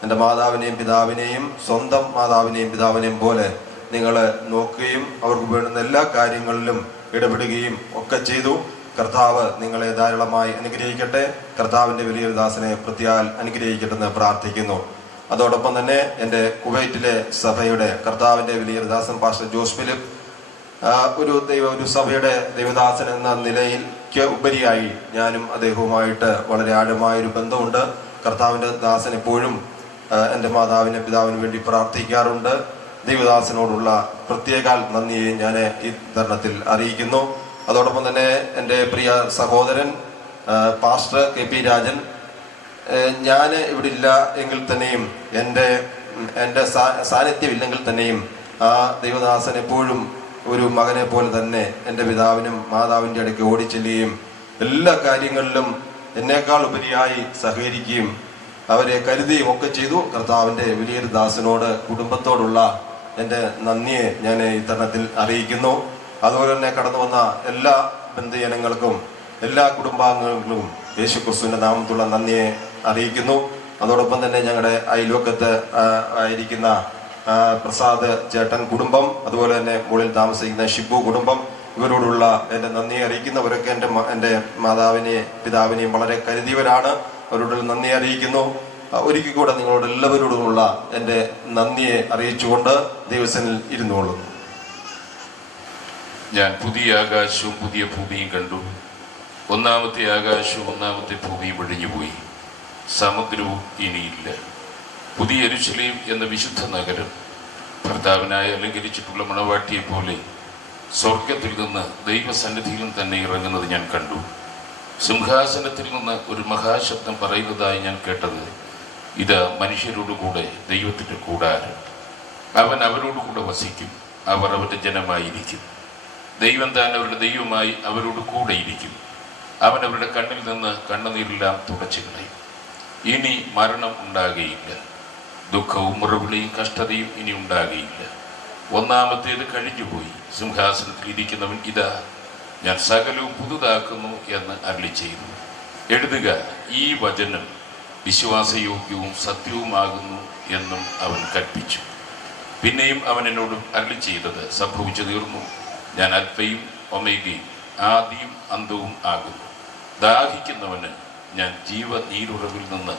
എൻ്റെ മാതാവിനെയും പിതാവിനെയും, സ്വന്തം മാതാവിനെയും പിതാവിനെയും പോലെ നിങ്ങൾ നോക്കുകയും അവർക്ക് വേണ്ടുന്ന എല്ലാ കാര്യങ്ങളിലും ഇടപെടുകയും ഒക്കെ ചെയ്തു. കർത്താവ് നിങ്ങളെ ധാരാളമായി അനുഗ്രഹിക്കട്ടെ. കർത്താവിൻ്റെ വലിയൊരു ദാസനെ പ്രത്യാൽ അനുഗ്രഹിക്കട്ടെ എന്ന് പ്രാർത്ഥിക്കുന്നു. അതോടൊപ്പം തന്നെ എൻ്റെ കുവൈറ്റിലെ സഭയുടെ കർത്താവിൻ്റെ വലിയൊരു ദാസൻ പാസ്റ്റർ ജോസ് ഫിലിപ്പ്, ഒരു സഭയുടെ ദൈവദാസൻ എന്ന നിലയ്ക്ക് ഉപരിയായി ഞാനും അദ്ദേഹവുമായിട്ട് വളരെ ആഴമായൊരു ബന്ധമുണ്ട്. കർത്താവിൻ്റെ ദാസൻ എപ്പോഴും എൻ്റെ മാതാവിൻ്റെ പിതാവിന് വേണ്ടി പ്രാർത്ഥിക്കാറുണ്ട്. ദൈവദാസനോടുള്ള പ്രത്യേക നന്ദിയെ ഞാൻ ഈ തരുണത്തിൽ അറിയിക്കുന്നു. അതോടൊപ്പം തന്നെ എൻ്റെ പ്രിയ സഹോദരൻ പാസ്റ്റർ KP രാജൻ, ഞാൻ ഇവിടെ ഇല്ല എങ്കിൽ തന്നെയും, എൻ്റെ സാന്നിധ്യമില്ലെങ്കിൽ തന്നെയും ആ ദൈവദാസൻ എപ്പോഴും ഒരു മകനെ പോലെ തന്നെ എൻ്റെ പിതാവിനും മാതാവിൻ്റെ ഇടയ്ക്ക് ഓടിച്ചെല്ലുകയും എല്ലാ കാര്യങ്ങളിലും എന്നേക്കാൾ ഉപരിയായി സഹകരിക്കുകയും അവരെ കരുതുകയും ഒക്കെ ചെയ്തു. കർത്താവിൻ്റെ വലിയൊരു ദാസനോട്, കുടുംബത്തോടുള്ള എൻ്റെ നന്ദിയെ ഞാൻ ഈ തരുണത്തിൽ അറിയിക്കുന്നു. അതുപോലെ തന്നെ കടന്നു വന്ന എല്ലാ ബന്ധുജനങ്ങൾക്കും, എല്ലാ കുടുംബാംഗങ്ങൾക്കും യേശുക്രിസ്തുവിൻ്റെ നാമത്തിലുള്ള നന്ദിയെ അറിയിക്കുന്നു. അതോടൊപ്പം തന്നെ ഞങ്ങളുടെ അയൽവക്കത്ത് ആയിരിക്കുന്ന പ്രസാദ് ചേട്ടൻ കുടുംബം, അതുപോലെ തന്നെ മുകളിൽ താമസിക്കുന്ന ഷിബു കുടുംബം, ഇവരോടുള്ള എൻ്റെ നന്ദിയെ അറിയിക്കുന്നവരൊക്കെ എൻ്റെ മാതാവിനെയും പിതാവിനെയും വളരെ കരുതിയവരാണ്. അവരോട് നന്ദി അറിയിക്കുന്നു. ഒരിക്കൽ കൂടെ നിങ്ങളോട് എല്ലാവരോടുമുള്ള എൻ്റെ നന്ദിയെ അറിയിച്ചുകൊണ്ട് ദിവസത്തിൽ ഇരുന്നുകൊള്ളുന്നു. ഞാൻ പുതിയ ആകാശവും പുതിയ ഭൂമിയും കണ്ടു. ഒന്നാമത്തെ ആകാശവും ഒന്നാമത്തെ ഭൂമിയും ഒഴിഞ്ഞുപോയി, സമുദ്രവും ഇനിയില്ല. പുതിയ യെരൂശലേം എന്ന വിശുദ്ധ നഗരം ഭർത്താവിനായി അലങ്കരിച്ചിട്ടുള്ള മണവാട്ടിയെ പോലെ സ്വർഗത്തിൽ നിന്ന് ദൈവസന്നിധിയിൽ തന്നെ ഇറങ്ങുന്നത് ഞാൻ കണ്ടു. സിംഹാസനത്തിൽ നിന്ന് ഒരു മഹാശബ്ദം പറയുന്നതായി ഞാൻ കേട്ടത്, ഇത് മനുഷ്യരോട് കൂടെ ദൈവത്തിൻ്റെ കൂടാരം. അവൻ അവരോട് കൂടെ വസിക്കും, അവർ അവരുടെ ജനമായിരിക്കും. ദൈവം താൻ അവരുടെ ദൈവമായി അവരോട് കൂടെ ഇരിക്കും. അവൻ അവരുടെ കണ്ണിൽ നിന്ന് കണ്ണുനീരെല്ലാം തുടച്ചു കളയും. ഇനി മരണം ഉണ്ടാകുകയില്ല, ദുഃഖവും മുറവിളിയും കഷ്ടതയും ഇനി ഉണ്ടാകുകയില്ല. ഒന്നാമത്തേത് കഴിഞ്ഞുപോയി. സിംഹാസനത്തിൽ ഇരിക്കുന്നവൻ ഇതാ ഞാൻ സകലവും പുതുതാക്കുന്നു എന്ന് അരുളി ചെയ്തു. എഴുതുക, ഈ വചനം വിശ്വാസയോഗ്യവും സത്യവുമാകുന്നു എന്നും അവൻ കൽപ്പിച്ചു. പിന്നെയും അവൻ എന്നോട് അരുളി ചെയ്തത്, സംഭവിച്ചു തീർന്നു. ഞാൻ അൽഫയും ഒമേഗയും ആദിയും അന്തവും ആകുന്നു. ദാഹിക്കുന്നവന് ഞാൻ ജീവനീരുറവിൽ നിന്ന്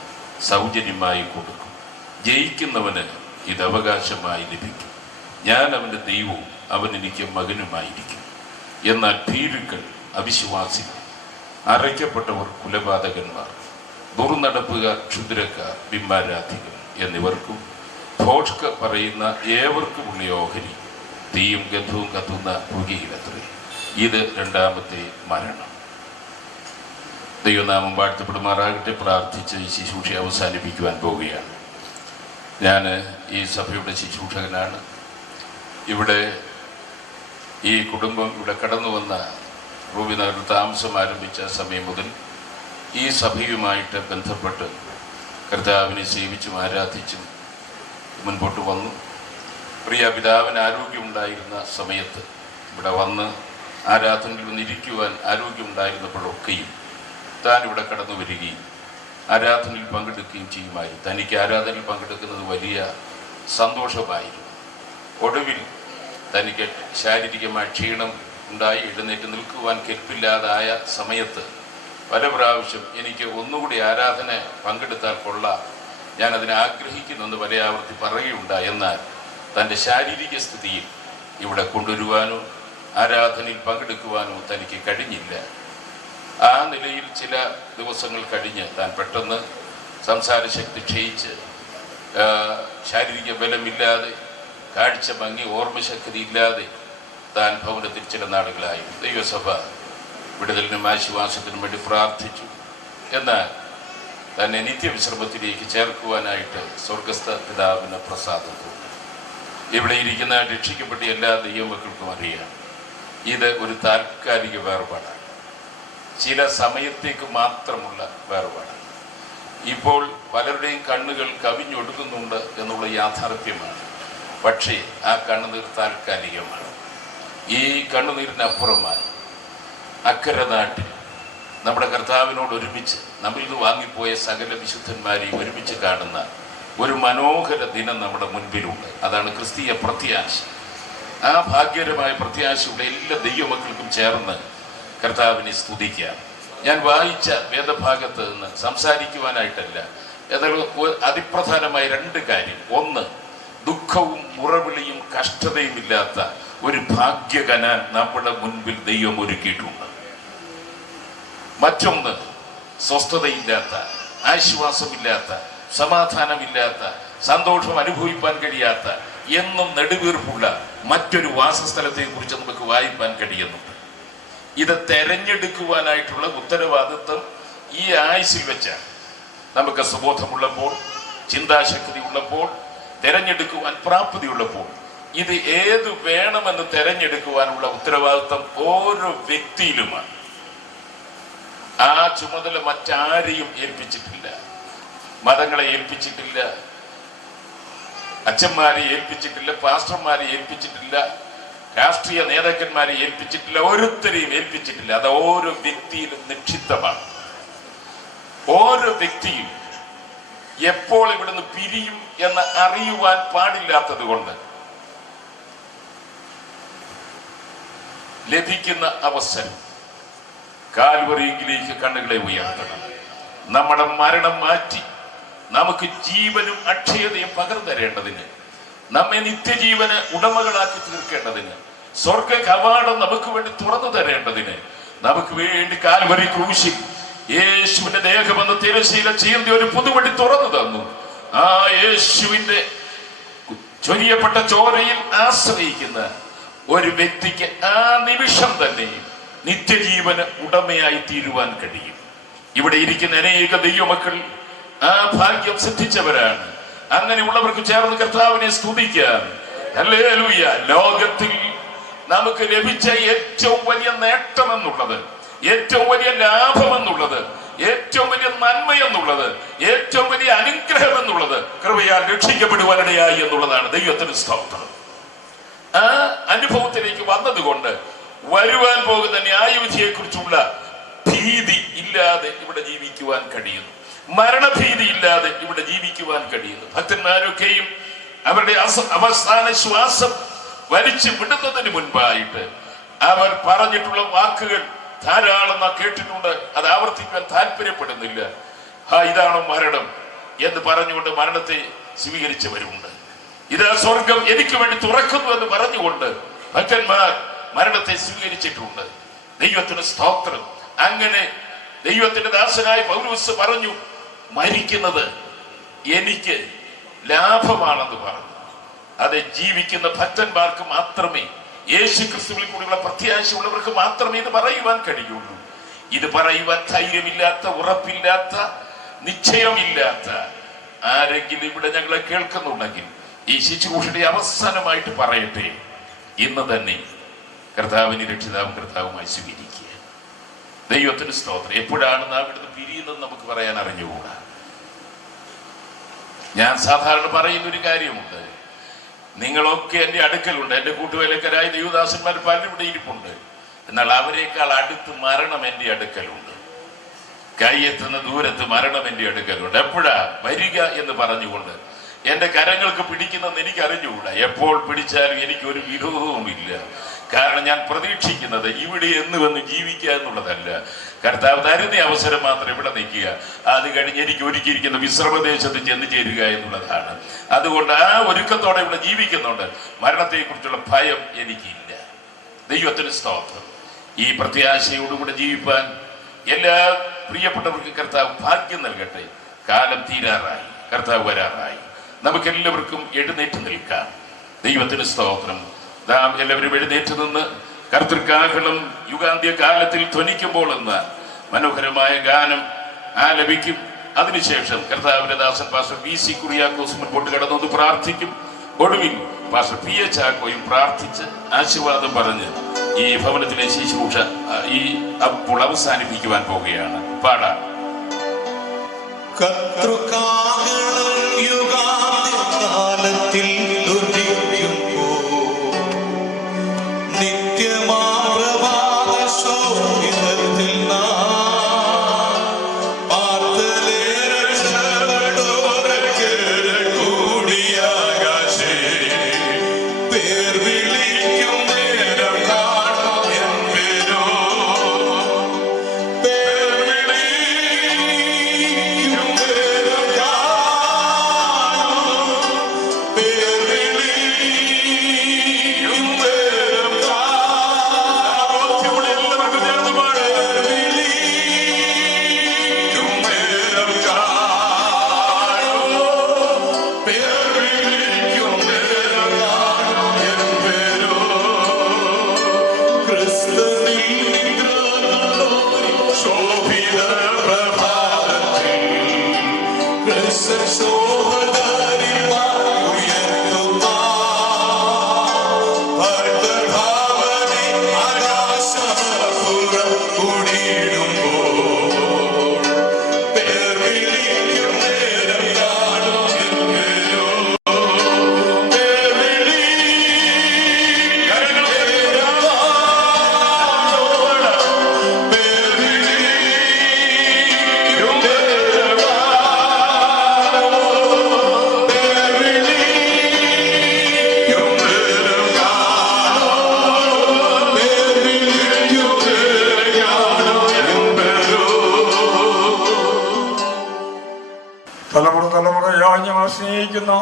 സൗജന്യമായി കൊടുക്കും. ജയിക്കുന്നവന് ഇത് അവകാശമായി ലഭിക്കും. ഞാൻ അവൻ്റെ ദൈവവും അവൻ എനിക്ക് മകനുമായിരിക്കും. എന്നാൽ ഭീരുക്കൾ, അവിശ്വാസികൾ, അറയ്ക്കപ്പെട്ടവർ, കുലപാതകന്മാർ, ദുർനടപ്പുകാർ, ക്ഷുദ്രക്കാർ, ബിംബാരാധികൾ എന്നിവർക്കും ഭോഷ്ക പറയുന്ന ഏവർക്കുമുള്ള ഓഹരി തീയും ഗന്ധവും കത്തുന്ന പുകയിലത്രേ. ഇത് രണ്ടാമത്തെ മരണം. ദൈവനാമം വാഴ്ത്തപ്പെടുമാറാകട്ടെ. പ്രാർത്ഥിച്ച് ഈ ശുശ്രൂഷ അവസാനിപ്പിക്കുവാൻ പോവുകയാണ്. ഞാൻ ഈ സഭയുടെ ശുശ്രൂഷകനാണ്. ഇവിടെ ഈ കുടുംബം ഇവിടെ കടന്നു വന്ന റൂബി നഗറിൽ താമസം ആരംഭിച്ച സമയം മുതൽ ഈ സഭയുമായിട്ട് ബന്ധപ്പെട്ട് കർത്താവിനെ സേവിച്ചും ആരാധിച്ചും മുൻപോട്ട് വന്നു. പ്രിയ പിതാവിന് ആരോഗ്യമുണ്ടായിരുന്ന സമയത്ത് ഇവിടെ വന്ന് ആരാധനയിൽ വന്നിരിക്കുവാൻ ആരോഗ്യമുണ്ടായിരുന്നപ്പോഴൊക്കെയും താൻ ഇവിടെ കടന്നു വരികയും ആരാധനയിൽ പങ്കെടുക്കുകയും ചെയ്യുമായിരുന്നു. തനിക്ക് ആരാധനയിൽ പങ്കെടുക്കുന്നത് വലിയ സന്തോഷമായിരുന്നു. ഒടുവിൽ തനിക്ക് ശാരീരികമായ ക്ഷീണം ഉണ്ടായി എഴുന്നേറ്റ് നിൽക്കുവാൻ കെൽപ്പില്ലാതായ സമയത്ത് പല പ്രാവശ്യം എനിക്ക് ഒന്നുകൂടി ആരാധന പങ്കെടുത്താൽ കൊള്ളാം, ഞാനതിനെ ആഗ്രഹിക്കുന്നെന്ന് പല ആവർത്തി പറയുകയുണ്ടായി. എന്നാൽ തൻ്റെ ശാരീരിക സ്ഥിതിയിൽ ഇവിടെ കൊണ്ടുവരുവാനോ ആരാധനയിൽ പങ്കെടുക്കുവാനോ തനിക്ക് കഴിഞ്ഞില്ല. ആ നിലയിൽ ചില ദിവസങ്ങൾ കഴിഞ്ഞ് താൻ പെട്ടെന്ന് സംസാരശക്തി ക്ഷയിച്ച് ശാരീരിക ബലമില്ലാതെ, കാഴ്ച ഭംഗി, ഓർമ്മശക്തി ഇല്ലാതെ താൻ ഭവനത്തിൽ ചില നാളുകളായി. ദൈവസഭ വിടുതലിനും ആശ്വാസത്തിനും വേണ്ടി പ്രാർത്ഥിച്ചു. എന്നാൽ തന്നെ നിത്യവിശ്രമത്തിലേക്ക് ചേർക്കുവാനായിട്ട് സ്വർഗസ്ഥ പിതാവിന് പ്രസാദം തോന്നി. ഇവിടെ ഇരിക്കുന്ന രക്ഷിക്കപ്പെട്ട എല്ലാ ദൈവമക്കൾക്കും അറിയാം, ഇത് ഒരു താൽക്കാലിക വേർപാടാണ്. ചില സമയത്തേക്ക് മാത്രമുള്ള വേർപാടാണ്. ഇപ്പോൾ പലരുടെയും കണ്ണുകൾ കവിഞ്ഞൊടുക്കുന്നുണ്ട് എന്നുള്ള യാഥാർത്ഥ്യമാണ്. പക്ഷേ ആ കണ്ണുനീർ താൽക്കാലികമാണ്. ഈ കണ്ണുനീരിനപ്പുറമായി അക്കരെ നാട്ടിൽ നമ്മുടെ കർത്താവിനോട് ഒരുമിച്ച് നമ്മിൽ നിന്ന് വാങ്ങിപ്പോയ സകല വിശുദ്ധന്മാരെയും ഒരുമിച്ച് കാണുന്ന ഒരു മനോഹര ദിനം നമ്മുടെ മുൻപിലുണ്ട്. അതാണ് ക്രിസ്തീയ പ്രത്യാശ. ആ ഭാഗ്യകരമായ പ്രത്യാശയുടെ എല്ലാ ദൈവമക്കൾക്കും ചേർന്ന് കർത്താവിനെ സ്തുതിക്കാം. ഞാൻ വായിച്ച വേദഭാഗത്ത് നിന്ന് സംസാരിക്കുവാനായിട്ടല്ല, എന്നാൽ അതിപ്രധാനമായ രണ്ട് കാര്യം. ഒന്ന്, ദുഃഖവും മുറവിളിയും കഷ്ടതയും ഇല്ലാത്ത ഒരു ഭാഗ്യകനാൻ നമ്മുടെ മുൻപിൽ ദൈവം ഒരുക്കിയിട്ടുണ്ട്. മറ്റൊന്ന്, സ്വസ്ഥതയില്ലാത്ത, ആശ്വാസമില്ലാത്ത, സമാധാനമില്ലാത്ത, സന്തോഷം അനുഭവിപ്പാൻ കഴിയാത്ത, എന്നും നെടുവീർപ്പുള്ള മറ്റൊരു വാസസ്ഥലത്തെ കുറിച്ച് നമുക്ക് വായിപ്പാൻ കഴിയുന്നുണ്ട്. ഇത് തെരഞ്ഞെടുക്കുവാനായിട്ടുള്ള ഉത്തരവാദിത്വം ഈ ആയുസ്സിൽ വെച്ചാണ്. നമുക്ക് സുബോധമുള്ളപ്പോൾ, ചിന്താശക്തി ഉള്ളപ്പോൾ, തെരഞ്ഞെടുക്കുവാൻ പ്രാപ്തിയുള്ളപ്പോൾ ഇത് ഏത് വേണമെന്ന് തെരഞ്ഞെടുക്കുവാനുള്ള ഉത്തരവാദിത്വം ഓരോ വ്യക്തിയിലുമാണ്. ആ ചുമതല മറ്റാരെയും ഏൽപ്പിച്ചിട്ടില്ല. മതങ്ങളെ ഏൽപ്പിച്ചിട്ടില്ല, അച്ഛന്മാരെ ഏൽപ്പിച്ചിട്ടില്ല, പാസ്റ്റർമാരെ ഏൽപ്പിച്ചിട്ടില്ല, രാഷ്ട്രീയ നേതാക്കന്മാരെ ഏൽപ്പിച്ചിട്ടില്ല, ഓരോരുത്തരെയും ഏൽപ്പിച്ചിട്ടില്ല. അത് ഓരോ വ്യക്തിയിലും നിക്ഷിപ്തമാണ്. ഓരോ വ്യക്തിയും എപ്പോൾ ഇവിടുന്ന് പിരിയും എന്ന് അറിയുവാൻ പാടില്ലാത്തത് കൊണ്ട് ലഭിക്കുന്ന അവസരം കാൽവറിയിലേക്ക് കണ്ണുകളെ ഉയർത്തണം. നമ്മുടെ മരണം മാറ്റി നമുക്ക് ജീവനും അക്ഷയതയും പകർന്നു തരേണ്ടതിന്, നമ്മെ നിത്യജീവന് ഉടമകളാക്കി തീർക്കേണ്ടതിന്, സ്വർഗ കവാടം നമുക്ക് വേണ്ടി തുറന്നു തരേണ്ടതിന്, നമുക്ക് വേണ്ടി കാൽവരി ക്രൂശിൽ യേശുവിന്റെ ദേഹമെന്ന തിരശീല ചീന്തി ഒരു പുതുവഴി തുറന്നു തന്നു. ആ യേശുവിന്റെ ചൊരിയപ്പെട്ട ചോരയിൽ ആശ്രയിക്കുന്ന ഒരു വ്യക്തിക്ക് ആ നിമിഷം തന്നെ നിത്യജീവന് ഉടമയായി തീരുവാൻ കഴിയും. ഇവിടെ ഇരിക്കുന്ന അനേക ദൈവമക്കൾ ആ ഭാഗ്യം സിദ്ധിച്ചവരാണ്. അങ്ങനെയുള്ളവർക്ക് ചേർന്ന് കർത്താവിനെ സ്തുതിക്കാം. ഹല്ലേലൂയ. ലോകത്തിൽ നമുക്ക് ലഭിച്ച ഏറ്റവും വലിയ നേട്ടം എന്നുള്ളത്, ഏറ്റവും വലിയ ലാഭം എന്നുള്ളത്, ഏറ്റവും വലിയ നന്മ എന്നുള്ളത്, ഏറ്റവും വലിയ അനുഗ്രഹം എന്നുള്ളത് കൃപയാൽ രക്ഷിക്കപ്പെടുവാനിടയായി എന്നുള്ളതാണ്. ദൈവത്തിന് സ്തോത്രം. ആ അനുഭവത്തിലേക്ക് വന്നതുകൊണ്ട് വരുവാൻ പോകുന്ന ന്യായവിധിയെ കുറിച്ചുള്ള ഭീതി ഇല്ലാതെ ഇവിടെ ജീവിക്കുവാൻ കഴിയുന്നു. മരണഭീതി ഇല്ലാതെ ഇവിടെ ജീവിക്കുവാൻ കഴിയുന്നു. ഭക്തന്മാരൊക്കെയും അവരുടെ അവസാന ശ്വാസം വലിച്ചു വിടുന്നതിന് മുൻപായിട്ട് അവർ പറഞ്ഞിട്ടുള്ള വാക്കുകൾ ധാരാളം നാം കേട്ടിട്ടുണ്ട്. അത് ആവർത്തിക്കാൻ താല്പര്യപ്പെടുന്നില്ല. ഇതാണോ മരണം എന്ന് പറഞ്ഞുകൊണ്ട് മരണത്തെ സ്വീകരിച്ചവരുണ്ട്. ഇതാ സ്വർഗം എനിക്ക് വേണ്ടി തുറക്കുന്നു എന്ന് പറഞ്ഞുകൊണ്ട് ഭക്തന്മാർ മരണത്തെ സ്വീകരിച്ചിട്ടുണ്ട്. ദൈവത്തിന് സ്തോത്രം. അങ്ങനെ ദൈവത്തിന്റെ ദാസനായ പൗലോസ് പറഞ്ഞു, മരിക്കുന്നത് എനിക്ക് ലാഭമാണെന്ന് പറഞ്ഞു. അത് ജീവിക്കുന്ന ഭക്തന്മാർക്ക് മാത്രമേ, യേശു ക്രിസ്തുവിൽ കൂടിയുള്ള പ്രത്യാശയുള്ളവർക്ക് മാത്രമേ ഇത് പറയുവാൻ കഴിയുള്ളൂ. ഇത് പറയുവാൻ ധൈര്യമില്ലാത്ത, ഉറപ്പില്ലാത്ത, നിശ്ചയമില്ലാത്ത ആരെങ്കിലും ഇവിടെ ഞങ്ങളെ കേൾക്കുന്നുണ്ടെങ്കിൽ ഈ ശുശ്രൂഷയുടെ അവസാനമായിട്ട് പറയട്ടെ, ഇന്ന് തന്നെ കർത്താവിനെ രക്ഷിതാവും കർത്താവുമായി സ്വീകരിക്കുക. ദൈവത്തിന് സ്തോത്രം. എപ്പോഴാണ് നാം ഇവിടുന്ന് പിരിയുന്നത് നമുക്ക് പറയാൻ അറിഞ്ഞുകൂടാ. ഞാൻ സാധാരണ പറയുന്നൊരു കാര്യമുണ്ട്. നിങ്ങളൊക്കെ എൻ്റെ അടുക്കലുണ്ട്. എൻ്റെ കൂട്ടുവേലക്കാരായ ദൈവദാസന്മാർ പലരും ഇവിടെ ഇരിപ്പുണ്ട്. എന്നാൽ അവരെക്കാൾ അടുത്ത് മരണം എൻ്റെ അടുക്കലുണ്ട്. കൈയെത്തുന്ന ദൂരത്ത് മരണം എൻ്റെ അടുക്കലുണ്ട്. എപ്പോഴാ വരിക എന്ന് പറഞ്ഞുകൊണ്ട് എൻ്റെ കരങ്ങൾക്ക് പിടിക്കുന്നെന്ന് എനിക്ക് അറിഞ്ഞുകൂടാ. എപ്പോൾ പിടിച്ചാലും എനിക്കൊരു വിരോധവുമില്ല. കാരണം ഞാൻ പ്രതീക്ഷിക്കുന്നത് ഇവിടെ എന്ന് വന്ന് ജീവിക്കുക എന്നുള്ളതല്ല. കർത്താവ് തരുന്ന അവസരം മാത്രം ഇവിടെ നിൽക്കുക, അത് കഴിഞ്ഞ് എനിക്ക് ഒരുക്കിയിരിക്കുന്ന വിശ്രമദേശത്ത് ചെന്ന് ചേരുക എന്നുള്ളതാണ്. അതുകൊണ്ട് ആ ഒരുക്കത്തോടെ ഇവിടെ ജീവിക്കുന്നുണ്ട്. മരണത്തെക്കുറിച്ചുള്ള ഭയം എനിക്കില്ല. ദൈവത്തിന് സ്തോത്രം. ഈ പ്രത്യാശയോടുകൂടെ ജീവിപ്പാൻ എല്ലാ പ്രിയപ്പെട്ടവർക്ക് കർത്താവ് ഭാഗ്യം നൽകട്ടെ. കാലം തീരാറായി, കർത്താവ് വരാറായി. നമുക്കെല്ലാവർക്കും എഴുന്നേറ്റ് നിൽക്കാം. ദൈവത്തിന് സ്തോത്രം. നാം എല്ലാവരും എഴുന്നേറ്റ് നിന്ന് കർത്തൃകാഹളം യുഗാന്ത്യ കാലത്തിൽ ധ്വനിക്കുമ്പോൾ എന്ന മനോഹരമായ ഗാനം ആലപിക്കും. അതിനുശേഷം കർത്താവിന്റെ ദാസൻ പാസ്റ്റർ വി.സി. കുറിയാക്കോസ് മുൻപോട്ട് കടന്നു പ്രാർത്ഥിക്കും. ഒടുവിൽ പാസ്റ്റർ പി.എ. ചാക്കോയും പ്രാർത്ഥിച്ച് ആശീർവാദം പറഞ്ഞ് ഈ ഭവനത്തിലെ ശുശ്രൂഷ അപ്പോൾ അവസാനിപ്പിക്കുവാൻ പോവുകയാണ്. പാടാം. യുഗാന്ത്യകാലത്തിൽ ഞങ്ങൾ സ്നേഹിക്കുന്ന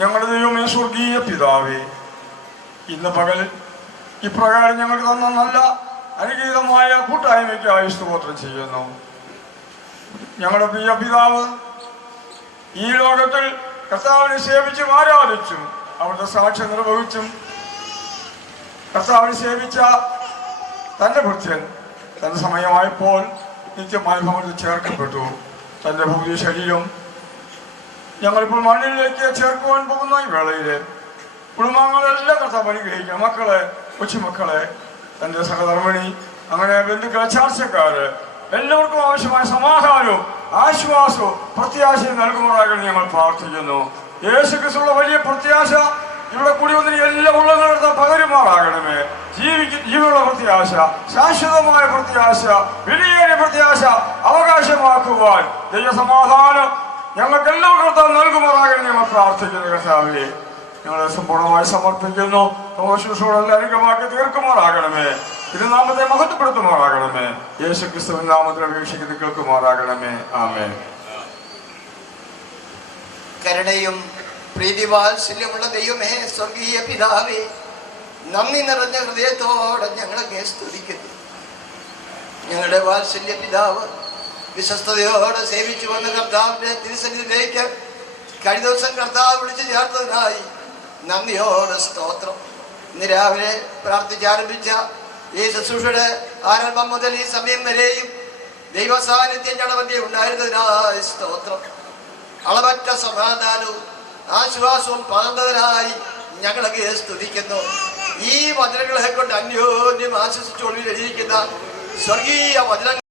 ഞങ്ങളുടെ ദൈവമേ, സ്വർഗീയ പിതാവേ, ഇന്ന് പകൽ ഇപ്രകാരം ഞങ്ങൾക്ക് തന്ന നല്ല അനുഗ്രഹീതമായ കൂട്ടായ്മയ്ക്കായി സ്തോത്രം ചെയ്യുന്നു. ഞങ്ങളുടെ പ്രിയ പിതാവ് ഈ ലോകത്തിൽ കർത്താവിനെ സേവിച്ചും ആരാധിച്ചും അവിടുത്തെ സാക്ഷ്യം നിർവഹിച്ചും കർത്താവിനെ സേവിച്ച തൻ്റെ ഭൃത്യൻ തൻ്റെ സമയമായപ്പോൾ നിത്യമായ ഭവനത്തിൽ ചേർക്കപ്പെട്ടു. തൻ്റെ ഭൗതിക ശരീരം ഞങ്ങളിപ്പോൾ മണ്ണിലേക്ക് ചേർക്കുവാൻ പോകുന്ന ഈ വേളയിൽ കുടുംബാംഗങ്ങളെല്ലാം കർത്താവ് അനുഗ്രഹിക്കുക. മക്കളെ, കൊച്ചുമക്കളെ, തൻ്റെ സഹധർമ്മിണി, അങ്ങനെ ബന്ധുക്കളെ, ചാർച്ചക്കാര് എല്ലാവർക്കും ആവശ്യമായ സമാധാനവും ആശ്വാസവും പ്രത്യാശയും നൽകുമാറാകണം ഞങ്ങൾ പ്രാർത്ഥിക്കുന്നു. യേശു ക്രിസ്തുവിന്റെ വലിയ പ്രത്യാശ ഇവിടെ കൂടി വന്നിന് എല്ലാ ഉള്ളവരുടെ പകരുമാറാകണമേ. ജീവനുള്ള പ്രത്യാശ, ശാശ്വതമായ പ്രത്യാശ, വലിയ പ്രത്യാശ അവകാശമാക്കുവാൻ ദൈവസമാധാനം ഞങ്ങൾക്ക് എല്ലാവർക്കും നൽകുമാറാകണം ഞങ്ങൾ പ്രാർത്ഥിക്കുന്നു. കർത്താവേ, ഞങ്ങളെ സമ്പൂർണ്ണമായി സമർപ്പിക്കുന്നു. ശുശ്രൂഷകളെല്ലാം അനുഗ്രഹമാക്കി തീർക്കുമാറാകണമേ. തിരുനാമത്തെ മഹത്വപ്പെടുത്തുമാറാകണമേ. യേശു ക്രിസ്തുവിൻ നാമത്തിൽ അപേക്ഷിക്കുന്നത് കേൾക്കുമാറാകണമേ. ആമേൻ. കരുണയും പ്രീതിവാത്സല്യമുള്ള ദൈവമേ, സ്വർഗീയ പിതാവേ, നന്ദി നിറഞ്ഞ ഹൃദയത്തോടെ ഞങ്ങളൊക്കെ സ്തുതിക്കുന്നു. ഞങ്ങളുടെ വാത്സല്യ പിതാവ് വിശ്വസ്തയോടെ സേവിച്ചു വന്ന കർത്താവിന്റെ തിരുസന്നിധിയിലേക്ക് കഴിഞ്ഞ ദിവസം കർത്താവ് വിളിച്ചു ചേർത്തതിനായി നന്ദിയോടെ സ്തോത്രം. ഇന്ന് രാവിലെ പ്രാർത്ഥിച്ചാരംഭിച്ച ഈ ശുശ്രൂഷയുടെ ആരംഭം മുതൽ ഈ സമയം വരെയും ദൈവസാന്നിധ്യം ഞങ്ങളുടെ ഉണ്ടായിരുന്നതിനായി സ്തോത്രം. അളവറ്റ സമാധാനവും ആശ്വാസവും പകർന്നതിനായി ഞങ്ങളൊക്കെ സ്തുതിക്കുന്നു. ഈ വചനങ്ങളെ കൊണ്ട് അന്യോന്യം ആശ്വസിച്ചുകൊണ്ടിരിക്കുന്ന സ്വർഗീയ വചനങ്ങൾ